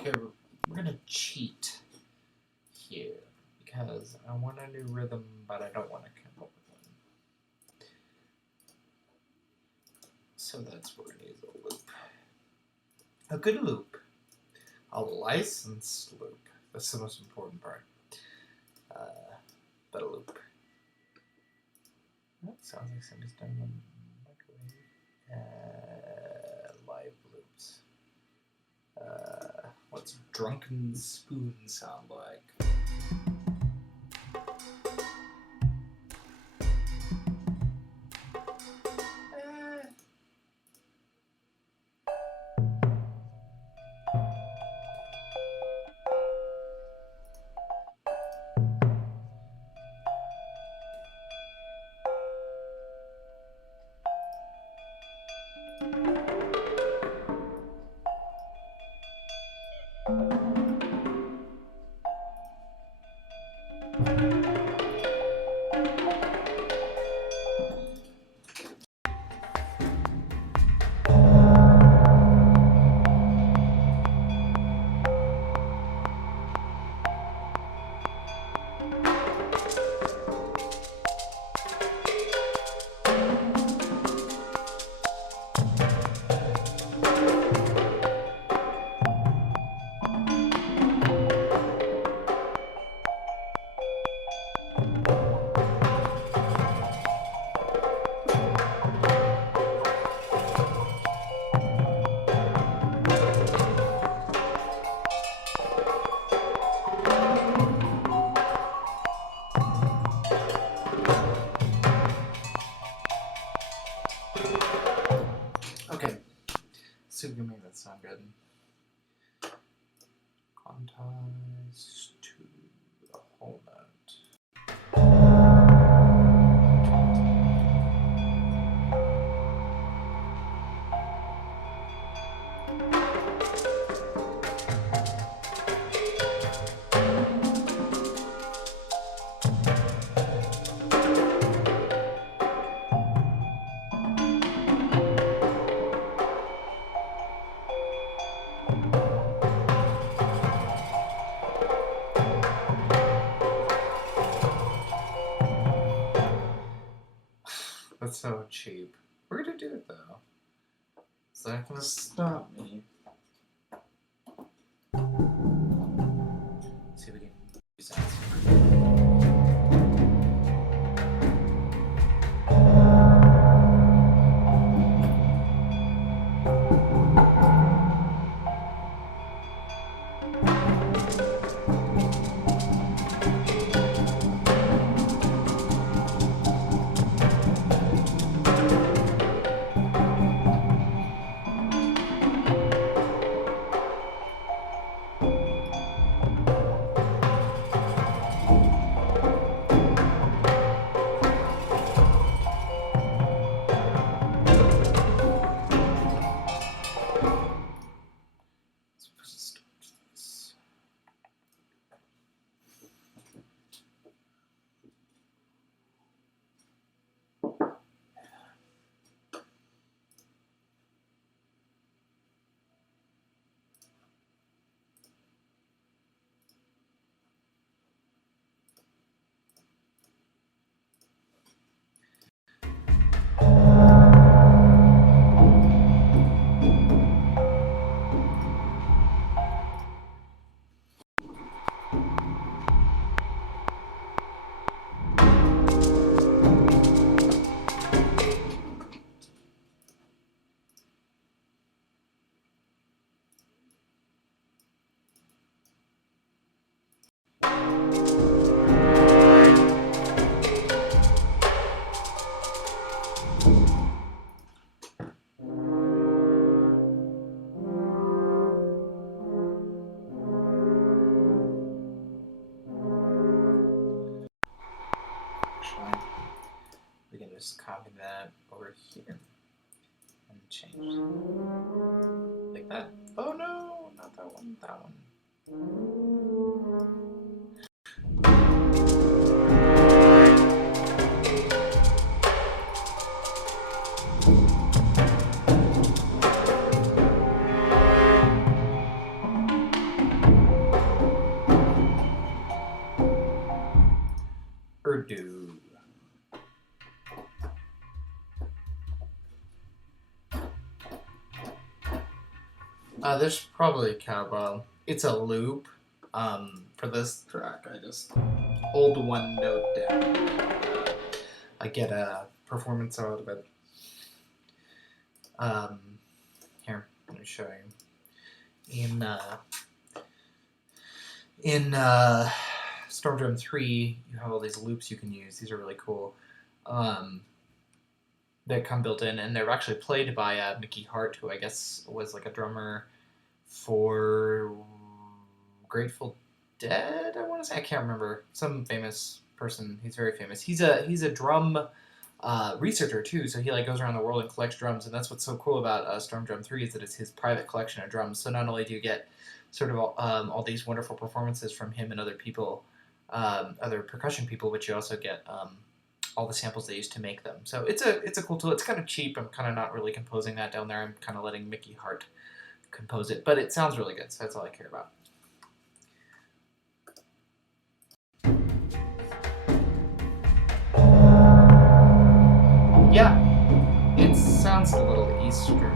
Okay, we're gonna cheat here because I want a new rhythm, but I don't want to come up with one. So that's where it is a loop. A good loop. A licensed loop. That's the most important part. But a loop. That sounds like somebody's done the microwave. Live loops. What's Drunken Spoon sound like? See if we can make that sound good. Quantize to the whole note. That's so cheap. We're gonna do it though. It's not gonna stop me. Let's see if we can use that. actually. We can just copy that over here and change it. Like that. Oh no, not that one, that one. Urdu. There's probably a cowbell. It's a loop. For this track, I just hold one note down. I get a performance out of it. Here, let me show you. In Starbound 3, you have all these loops you can use. These are really cool. That come built in, and they're actually played by Mickey Hart, who I guess was like a drummer for Grateful Dead. I want to say, I can't remember, some famous person. He's very famous. He's a drum researcher too, so he like goes around the world and collects drums, and that's what's so cool about Storm Drum 3 is that it's his private collection of drums. So not only do you get sort of all these wonderful performances from him and other people, other percussion people, but you also get all the samples they used to make them. So it's a cool tool. It's kind of cheap. I'm kind of not really composing that down there. I'm kind of letting Mickey Hart compose it, but it sounds really good, so that's all I care about. Yeah, it sounds a little Eastern.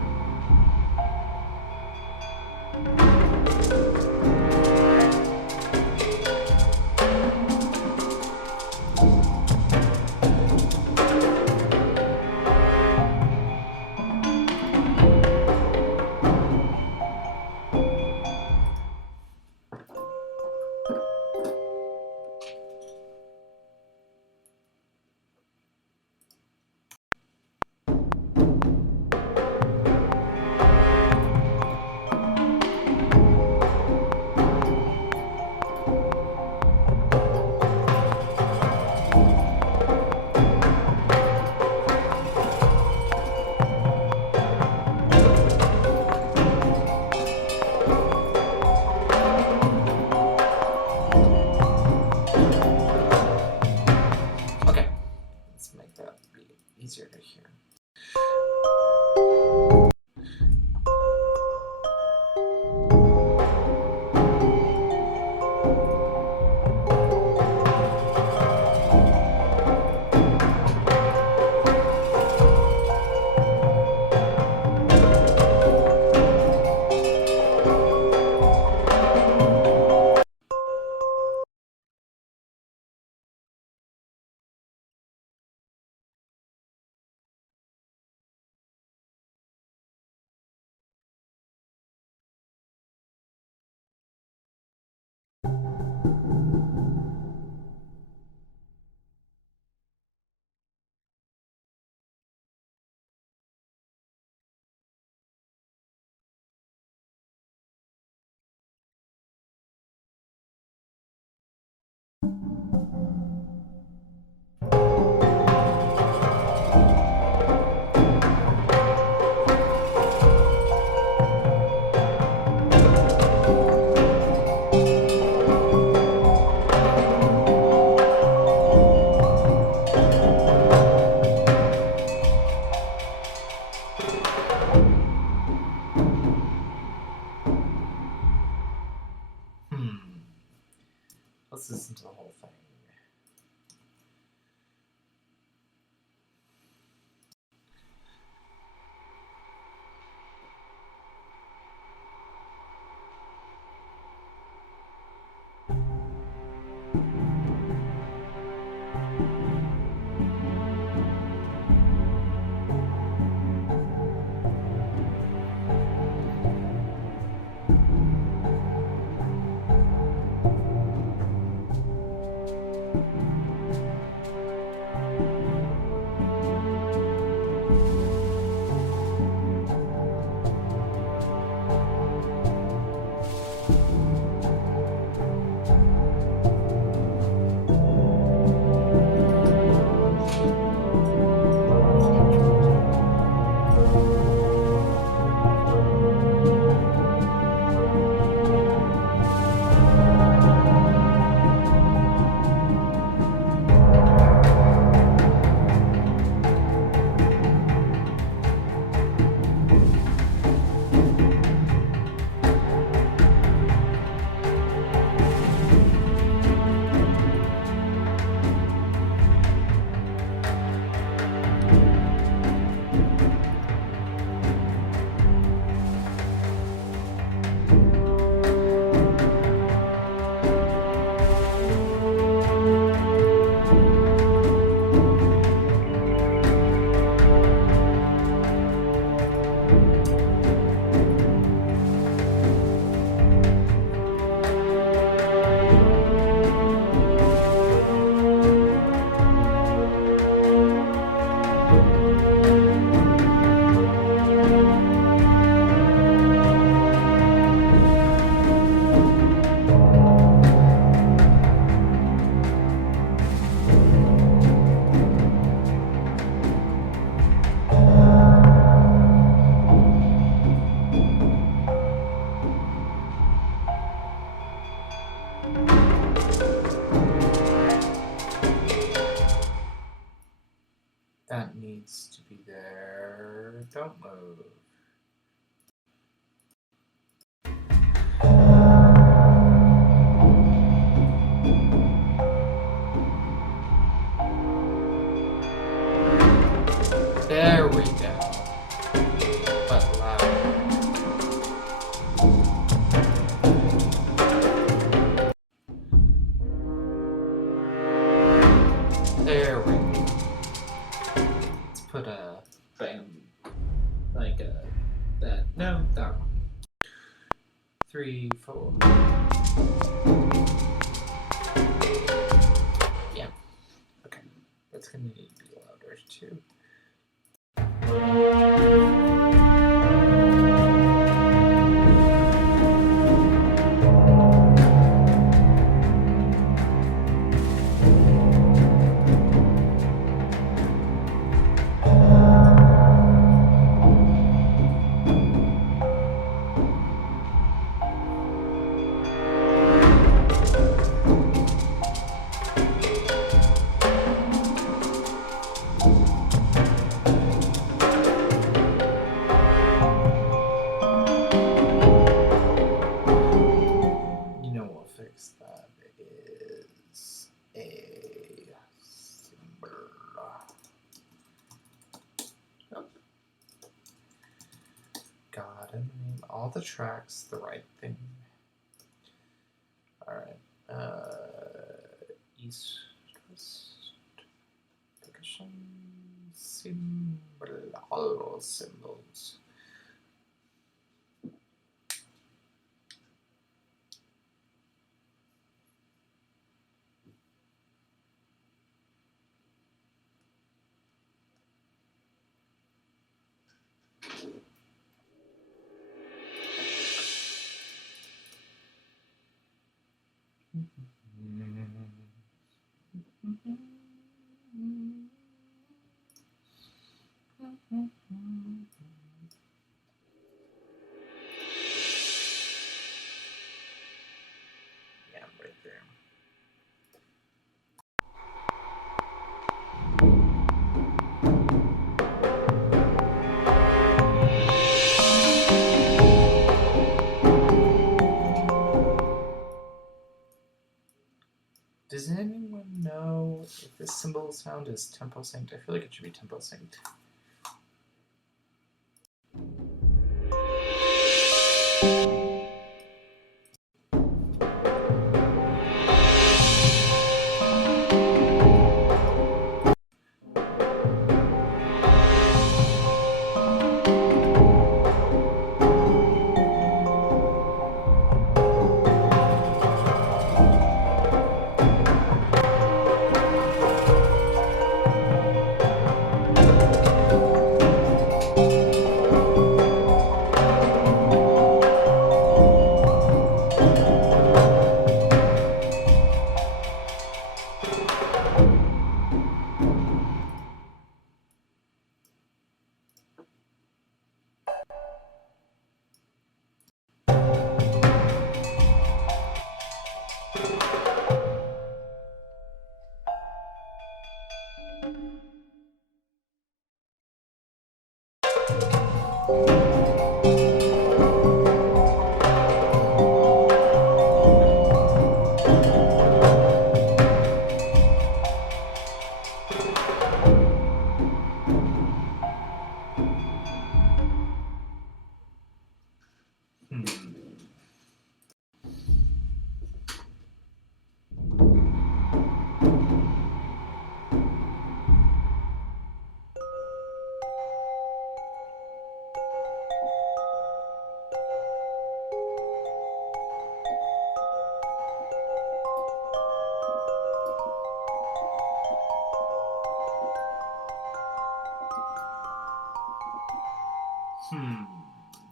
That needs to be there. Don't move. There we go. But loud. There we go. Let's put a bam, like a that. No, that one. 3, 4. Yeah. Okay. That's gonna need to be louder too. All the tracks the right thing. All right. East, west, percussion, symbol, all symbols. Yeah, right there. Does anyone know if this symbol sound is tempo synced? I feel like it should be tempo synced.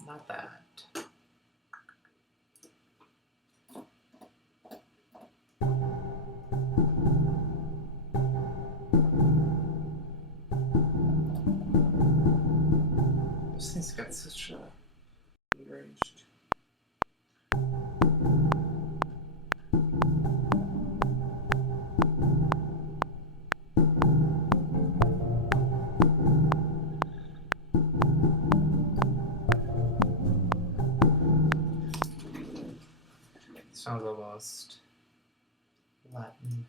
Not that. This thing's got such a enraged. sounds almost Latin.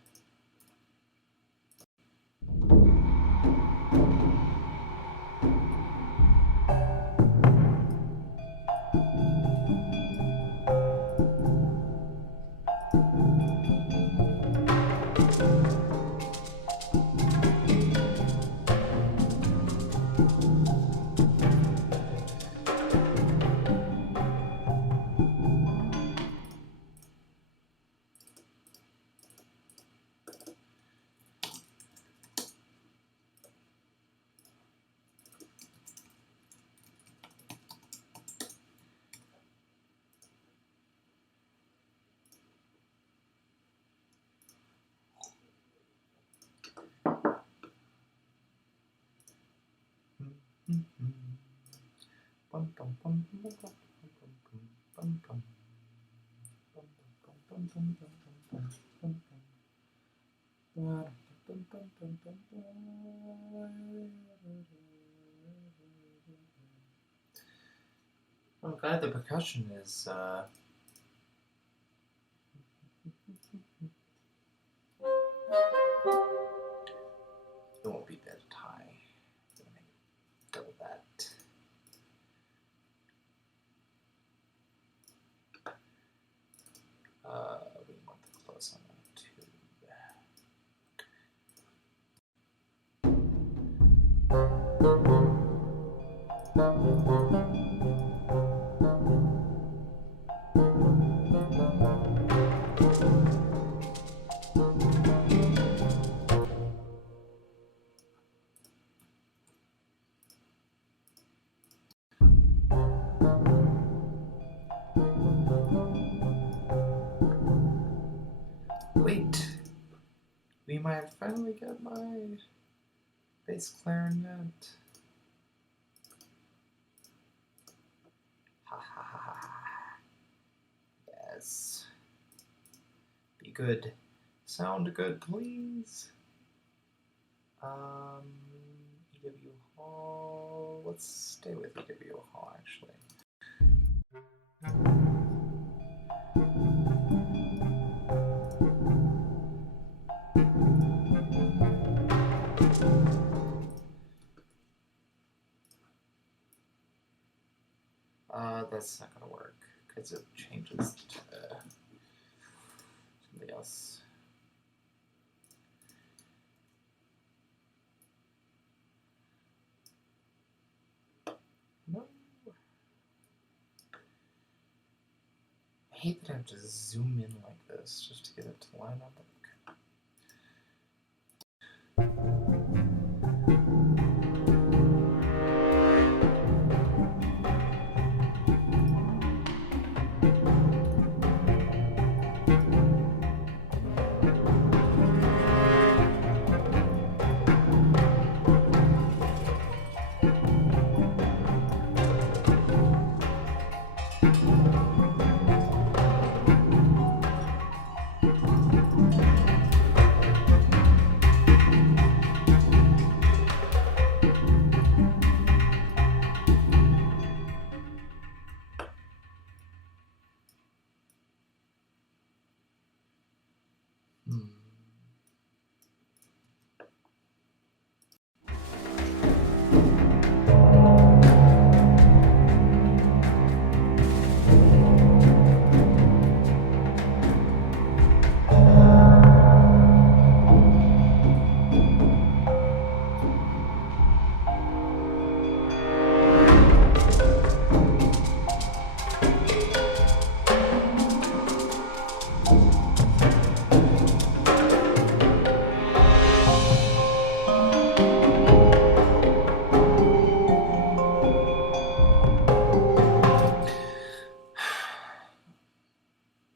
I'm glad the percussion is it won't be that high. I'm gonna double that. We want the close on that too. Wait, we might finally get my bass clarinet. Ha ha ha ha. Yes. Be good. Sound good, please. EW Hall. Let's stay with EW Hall actually. That's not gonna work because it changes to somebody else. No. I hate that I have to zoom in like this just to get it to line up.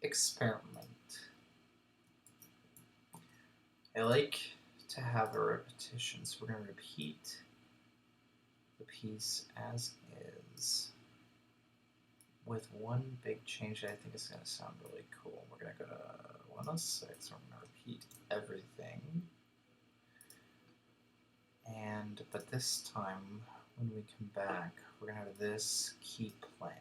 Experiment. I like to have a repetition, so we're going to repeat the piece as is with one big change that I think is going to sound really cool. We're going to go to 106, we're going to repeat everything, but this time when we come back, we're going to have this keep playing.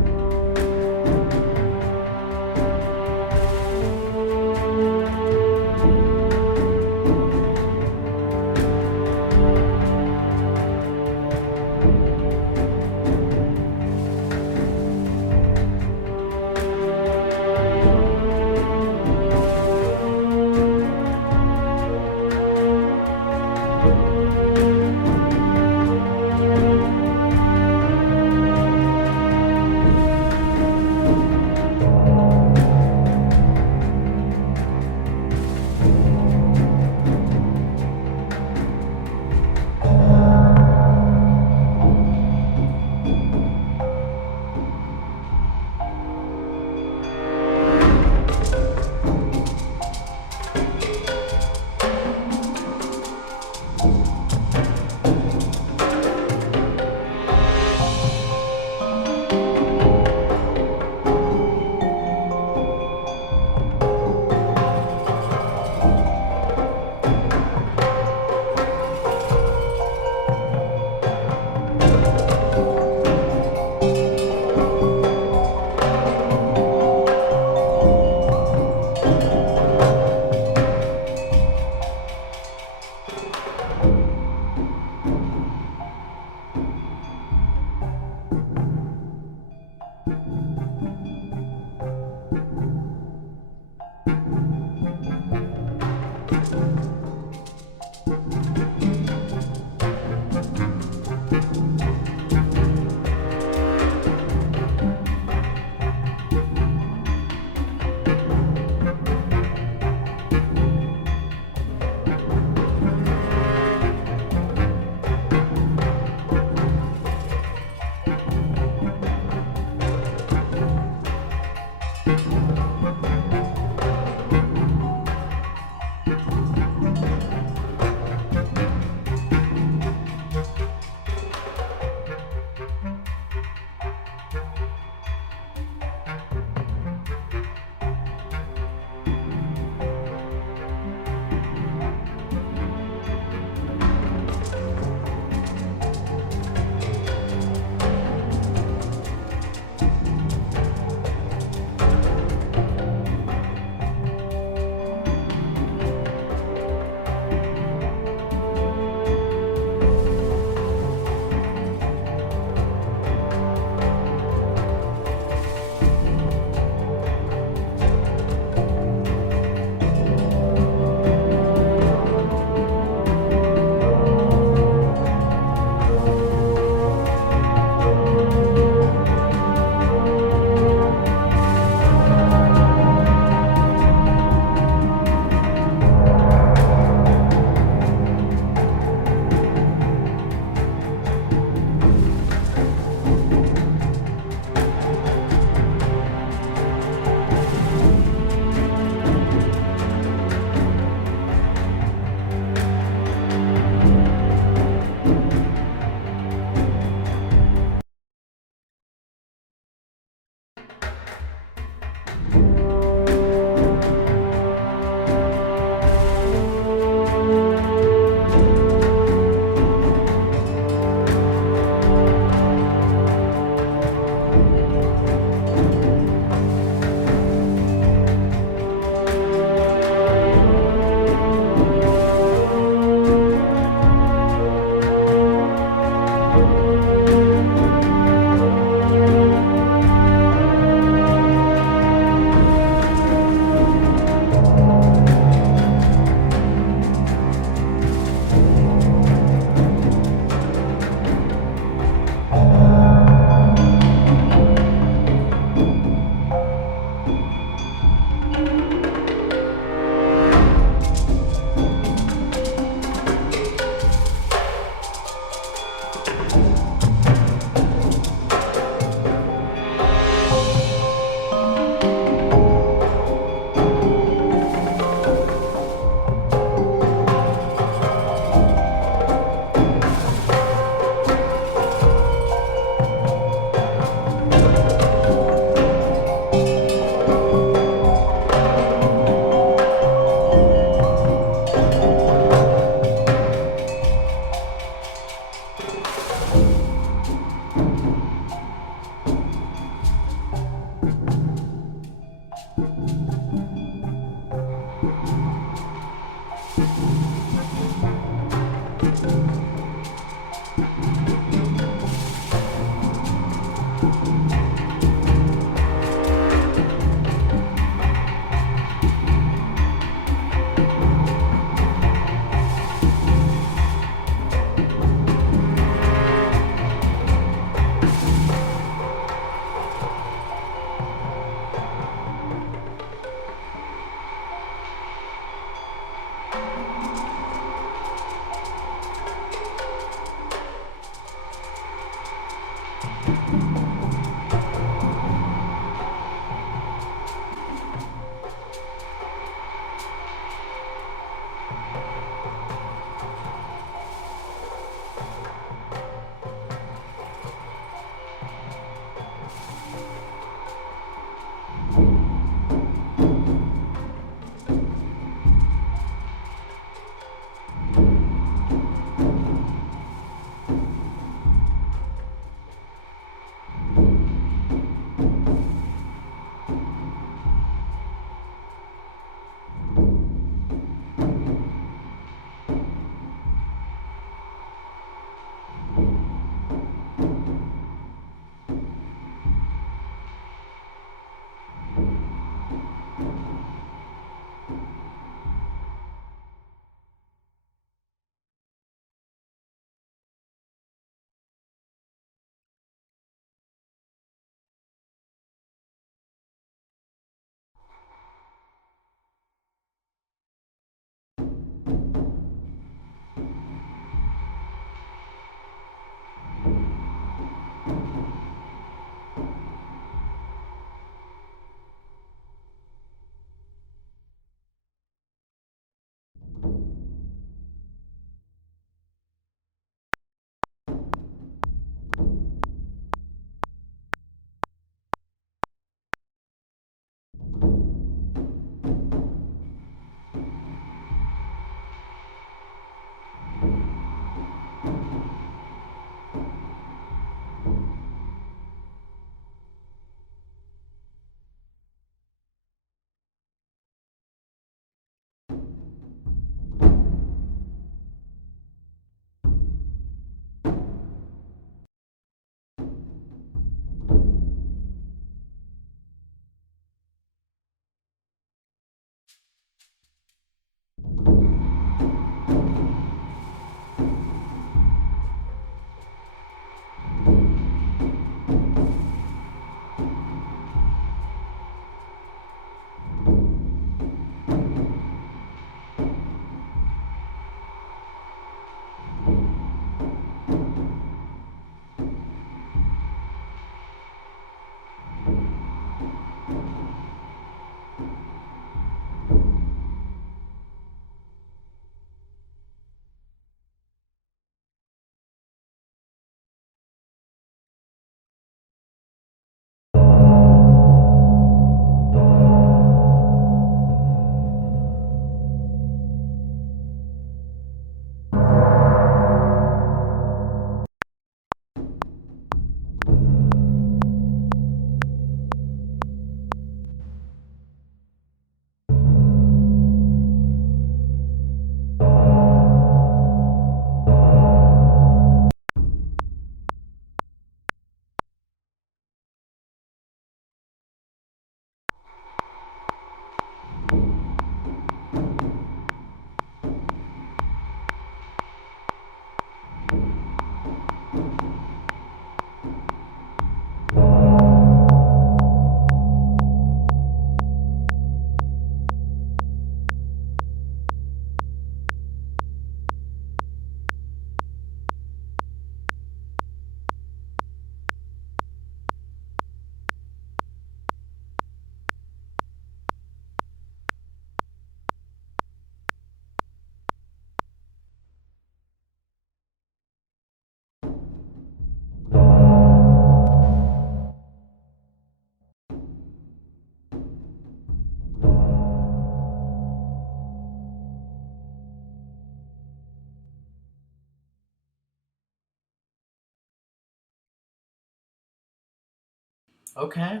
Okay.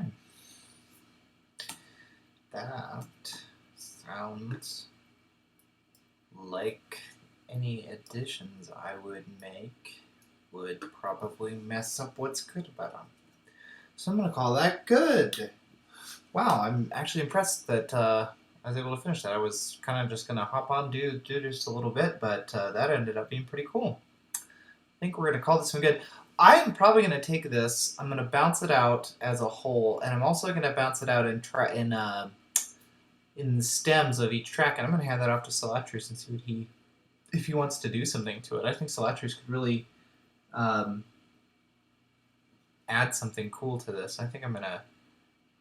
That sounds like any additions I would make would probably mess up what's good about them. So I'm going to call that good. Wow, I'm actually impressed that I was able to finish that. I was kind of just going to hop on, do just a little bit, but that ended up being pretty cool. I think we're going to call this one good. I'm probably going to take this, I'm going to bounce it out as a whole, and I'm also going to bounce it out in the stems of each track, and I'm going to hand that off to Solatrus and see what if he wants to do something to it. I think Solatrus could really add something cool to this. I think I'm going to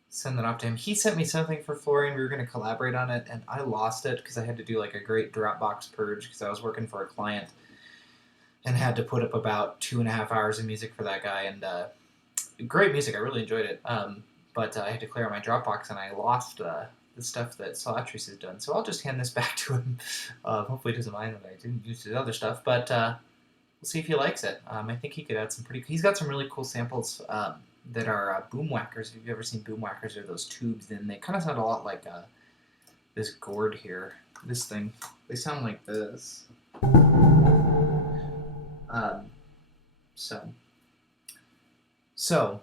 send that off to him. He sent me something for Florian. We were going to collaborate on it, and I lost it because I had to do like a great Dropbox purge because I was working for a client and had to put up about 2.5 hours of music for that guy. And great music. I really enjoyed it. But I had to clear out my Dropbox, and I lost the stuff that Solatrus has done. So I'll just hand this back to him. Hopefully he doesn't mind that I didn't use his other stuff. But we'll see if he likes it. I think he could add some pretty... He's got some really cool samples that are boom whackers. If you've ever seen boom whackers, they're those tubes, and they kind of sound a lot like this gourd here. This thing. They sound like this. So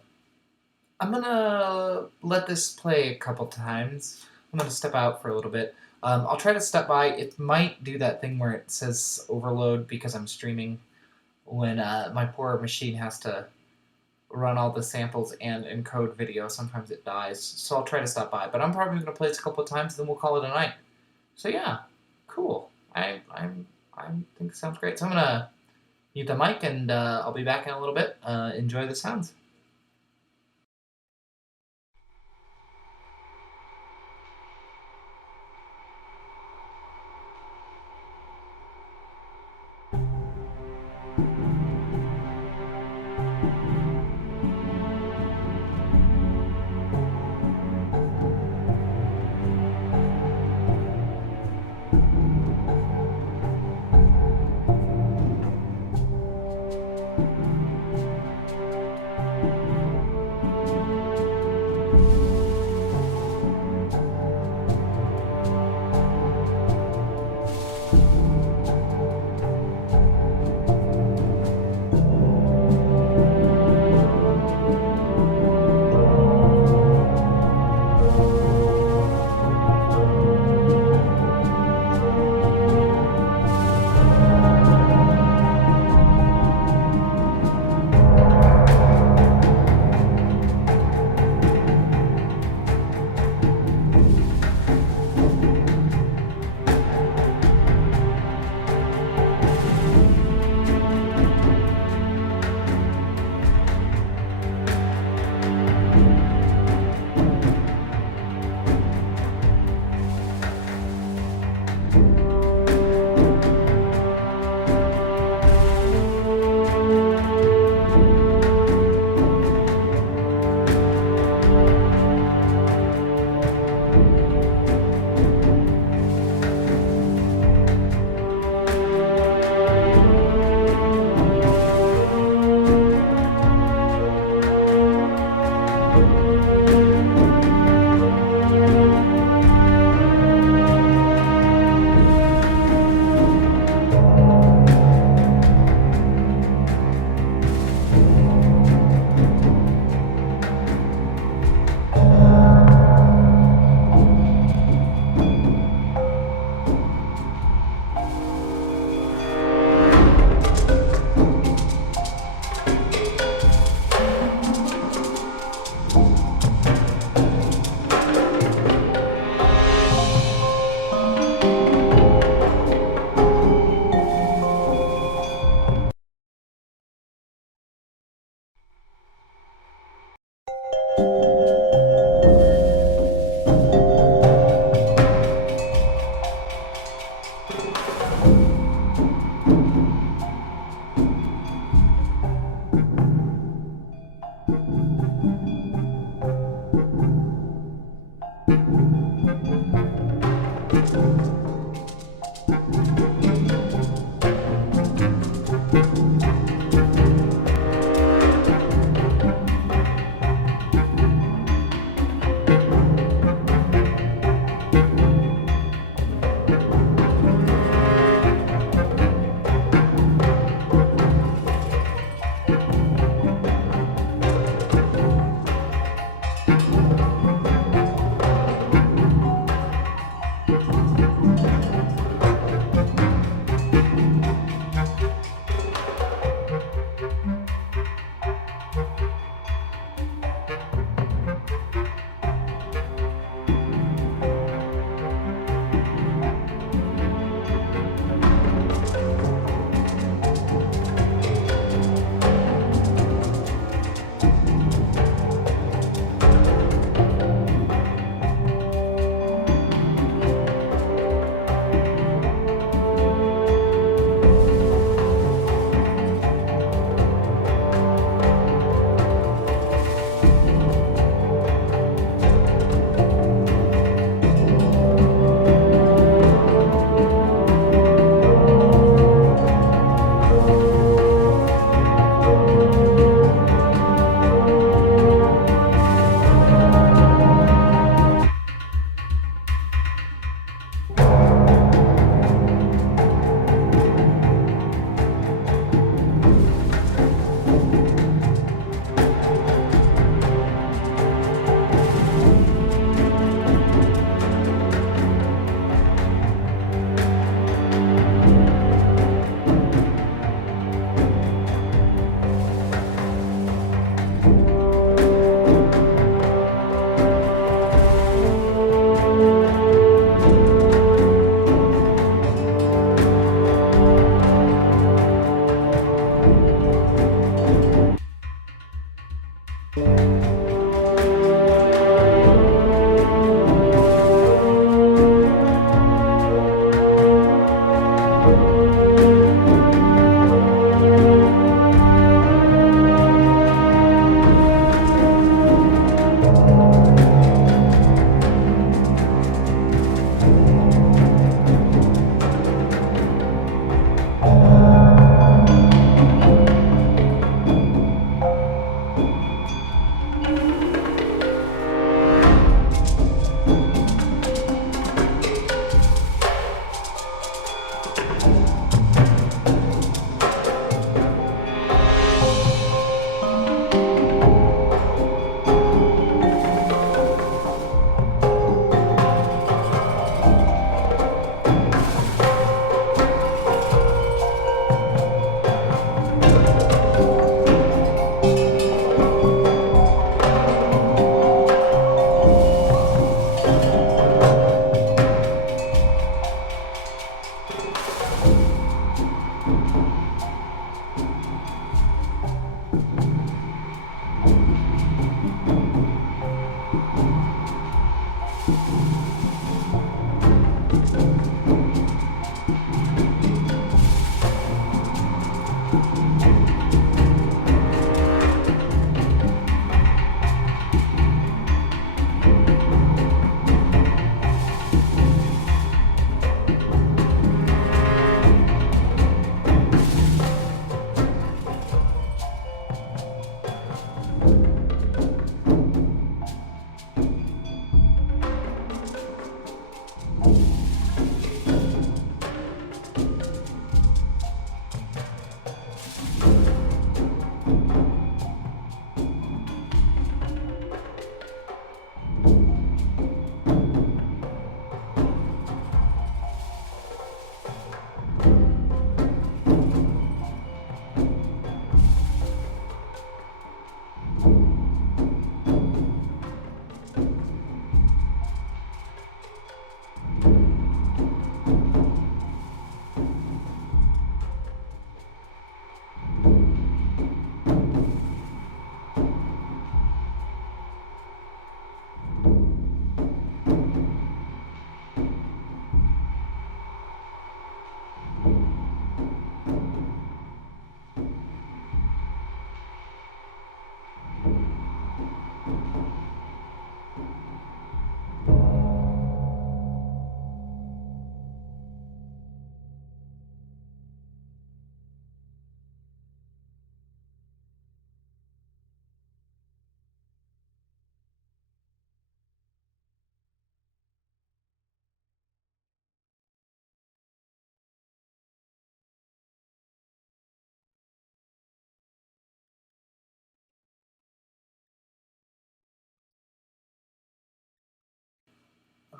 I'm gonna let this play a couple times. I'm gonna step out for a little bit. I'll try to step by. It might do that thing where it says overload because I'm streaming when my poor machine has to run all the samples and encode video. Sometimes it dies, so I'll try to stop by. But I'm probably going to play this a couple of times, then we'll call it a night. So yeah, cool. I think it sounds great. So I'm going to mute the mic, and I'll be back in a little bit. Enjoy the sounds.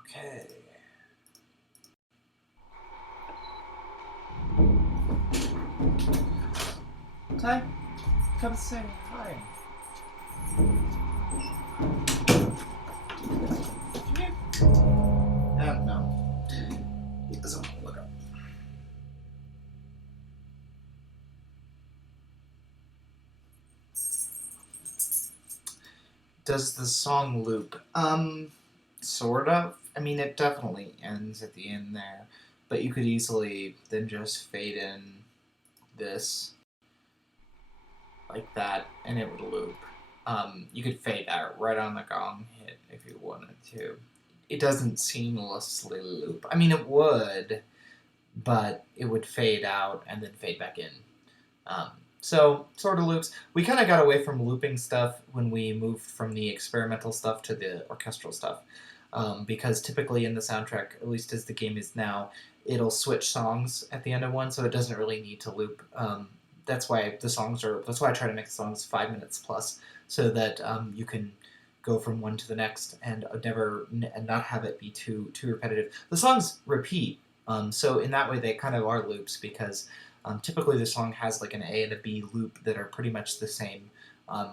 Okay. Hi. Come say hi. No. He doesn't want to look up. Does the song loop? Sort of. I mean, it definitely ends at the end there, but you could easily then just fade in this like that, and it would loop. You could fade out right on the gong hit if you wanted to. It doesn't seamlessly loop. I mean, it would, but it would fade out and then fade back in. So, sort of loops. We kind of got away from looping stuff when we moved from the experimental stuff to the orchestral stuff. Because typically in the soundtrack, at least as the game is now, it'll switch songs at the end of one, so it doesn't really need to loop. That's why That's why I try to make the songs 5 minutes plus, so that you can go from one to the next and and not have it be too repetitive. The songs repeat, so in that way they kind of are loops because typically the song has like an A and a B loop that are pretty much the same,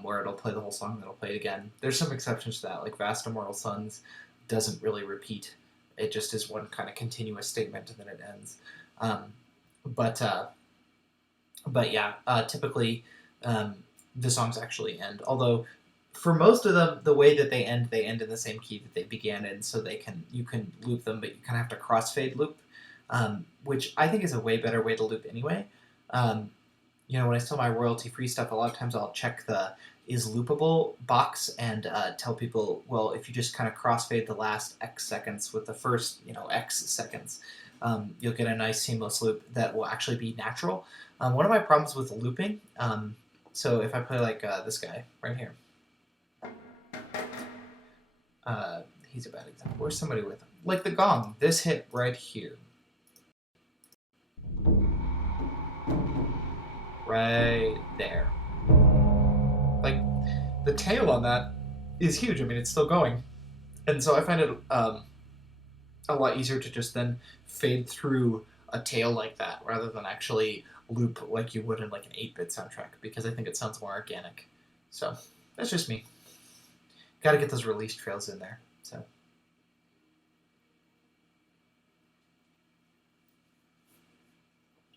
where it'll play the whole song and then it'll play it again. There's some exceptions to that, like Vast Immortal Suns doesn't really repeat. It just is one kind of continuous statement and then it ends. Um, but uh, but yeah, typically the songs actually end. Although for most of them, the way that they end in the same key that they began in, so you can loop them, but you kind of have to crossfade loop, which I think is a way better way to loop anyway. Um, when I sell my royalty-free stuff, a lot of times I'll check the is loopable box and tell people, well, if you just kind of crossfade the last X seconds with the first, X seconds, you'll get a nice seamless loop that will actually be natural. One of my problems with looping, so if I play like this guy right here, he's a bad example. Where's somebody with him? Like the gong, this hit right here. Right there. Like, the tail on that is huge. I mean, it's still going. And so I find it a lot easier to just then fade through a tail like that rather than actually loop like you would in like an 8-bit soundtrack, because I think it sounds more organic. So that's just me. Got to get those release trails in there. So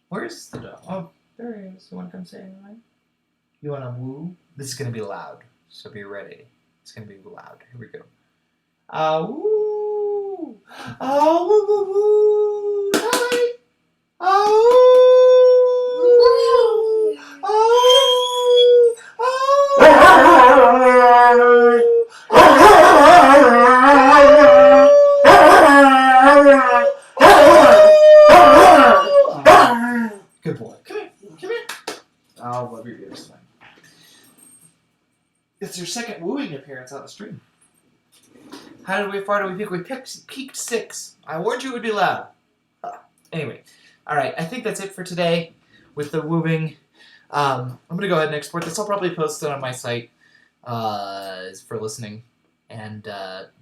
where's the dog? Oh, there he is. You want to come say hi? You want to woo? This is going to be loud, so be ready. It's going to be loud. Here we go. Woo! Oh, woo, woo, woo. Hi. Oh. Oh. Oh. Good boy. Come here. Come here. I'll love your ears tonight. It's your second wooing appearance on the stream. How far did we peak? We peaked 6. I warned you it would be loud. Anyway, all right. I think that's it for today with the wooing. I'm gonna go ahead and export this. I'll probably post it on my site for listening. And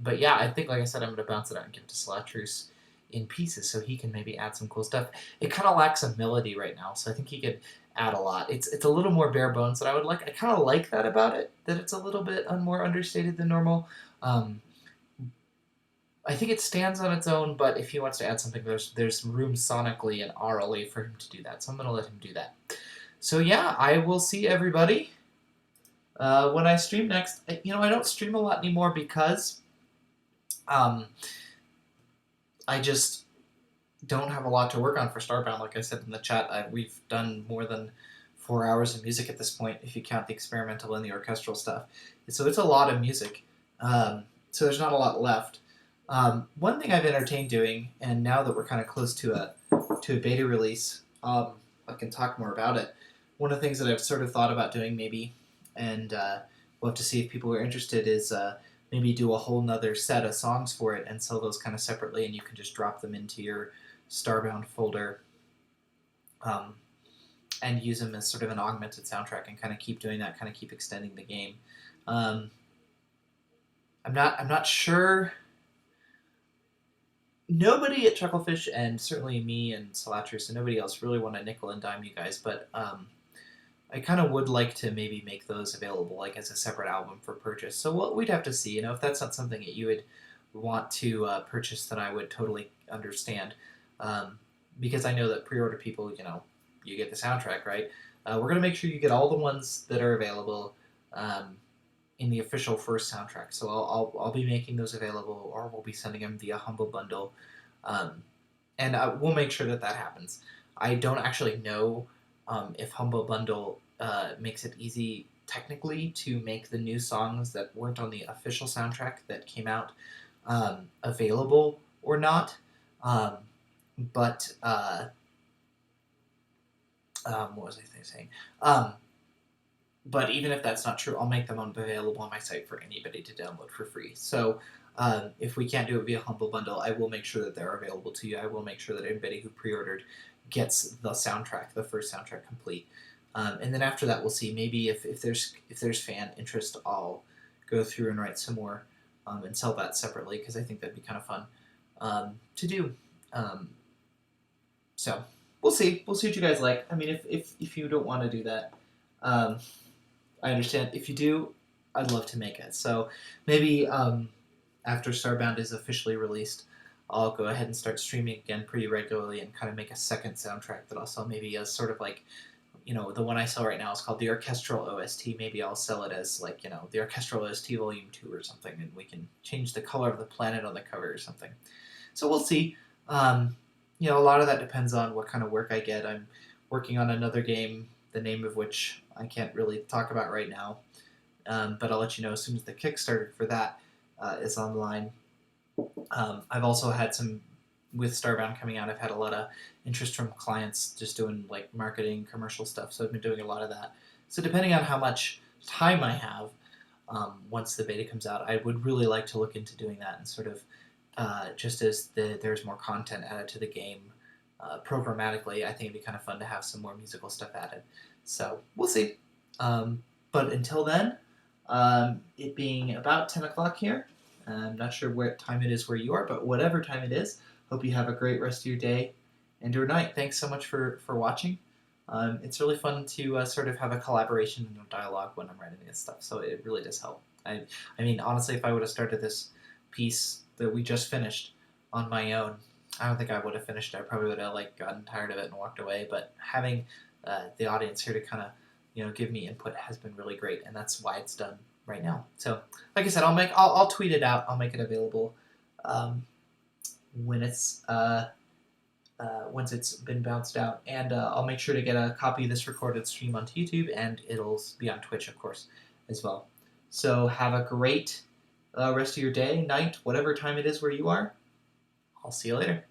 but yeah, I think like I said, I'm gonna bounce it out and give it to Solatrus in pieces so he can maybe add some cool stuff. It kind of lacks a melody right now, so I think he could add a lot. It's a little more bare bones than I would like. I kind of like that about it, that it's a little bit more understated than normal. I think it stands on its own, but if he wants to add something, there's room sonically and aurally for him to do that. So I'm going to let him do that. So yeah, I will see everybody when I stream next. I don't stream a lot anymore because I just don't have a lot to work on for Starbound. Like I said in the chat, we've done more than 4 hours of music at this point, if you count the experimental and the orchestral stuff. So it's a lot of music. So there's not a lot left. One thing I've entertained doing, and now that we're kind of close to a beta release, I can talk more about it. One of the things that I've sort of thought about doing maybe, and we'll have to see if people are interested, is maybe do a whole nother set of songs for it and sell those kind of separately, and you can just drop them into your Starbound folder and use them as sort of an augmented soundtrack and kind of keep doing that, kind of keep extending the game. I'm not sure. Nobody at Chucklefish, and certainly me and Solatrus and nobody else, really want to nickel and dime you guys, but I kind of would like to maybe make those available like as a separate album for purchase. So we'd have to see. If that's not something that you would want to purchase, then I would totally understand. Because I know that pre-order people, you get the soundtrack, right? We're going to make sure you get all the ones that are available in the official first soundtrack. So I'll be making those available, or we'll be sending them via Humble Bundle. And we'll make sure that happens. I don't actually know if Humble Bundle makes it easy technically to make the new songs that weren't on the official soundtrack that came out available or not. But what was I saying? But even if that's not true, I'll make them available on my site for anybody to download for free. So if we can't do it via Humble Bundle, I will make sure that they're available to you. I will make sure that anybody who pre-ordered gets the soundtrack, the first soundtrack complete. And then after that, we'll see. Maybe if there's fan interest, I'll go through and write some more and sell that separately, because I think that'd be kind of fun to do. So we'll see. We'll see what you guys like. I mean, if you don't want to do that, I understand. If you do, I'd love to make it. So maybe after Starbound is officially released, I'll go ahead and start streaming again pretty regularly and kind of make a second soundtrack that I'll sell maybe as sort of like, the one I sell right now is called the Orchestral OST. Maybe I'll sell it as like, the Orchestral OST Volume 2 or something, and we can change the color of the planet on the cover or something. So we'll see. A lot of that depends on what kind of work I get. I'm working on another game, the name of which I can't really talk about right now, but I'll let you know as soon as the Kickstarter for that is online. I've also had some, with Starbound coming out, I've had a lot of interest from clients just doing like marketing, commercial stuff, so I've been doing a lot of that. So depending on how much time I have once the beta comes out, I would really like to look into doing that and sort of just as there's more content added to the game programmatically, I think it'd be kind of fun to have some more musical stuff added. So we'll see. But until then, it being about 10 o'clock here, I'm not sure what time it is where you are, but whatever time it is, hope you have a great rest of your day and your night. Thanks so much for watching. It's really fun to sort of have a collaboration and a dialogue when I'm writing this stuff, so it really does help. I mean, honestly, if I would have started this piece that we just finished on my own, I don't think I would have finished it. I probably would have gotten tired of it and walked away, but having the audience here to kind of give me input has been really great, and that's why it's done right now. So like I said, I'll tweet it out, I'll make it available when it's once it's been bounced out. And I'll make sure to get a copy of this recorded stream onto YouTube, and it'll be on Twitch, of course, as well. So have a great rest of your day, night, whatever time it is where you are. I'll see you later.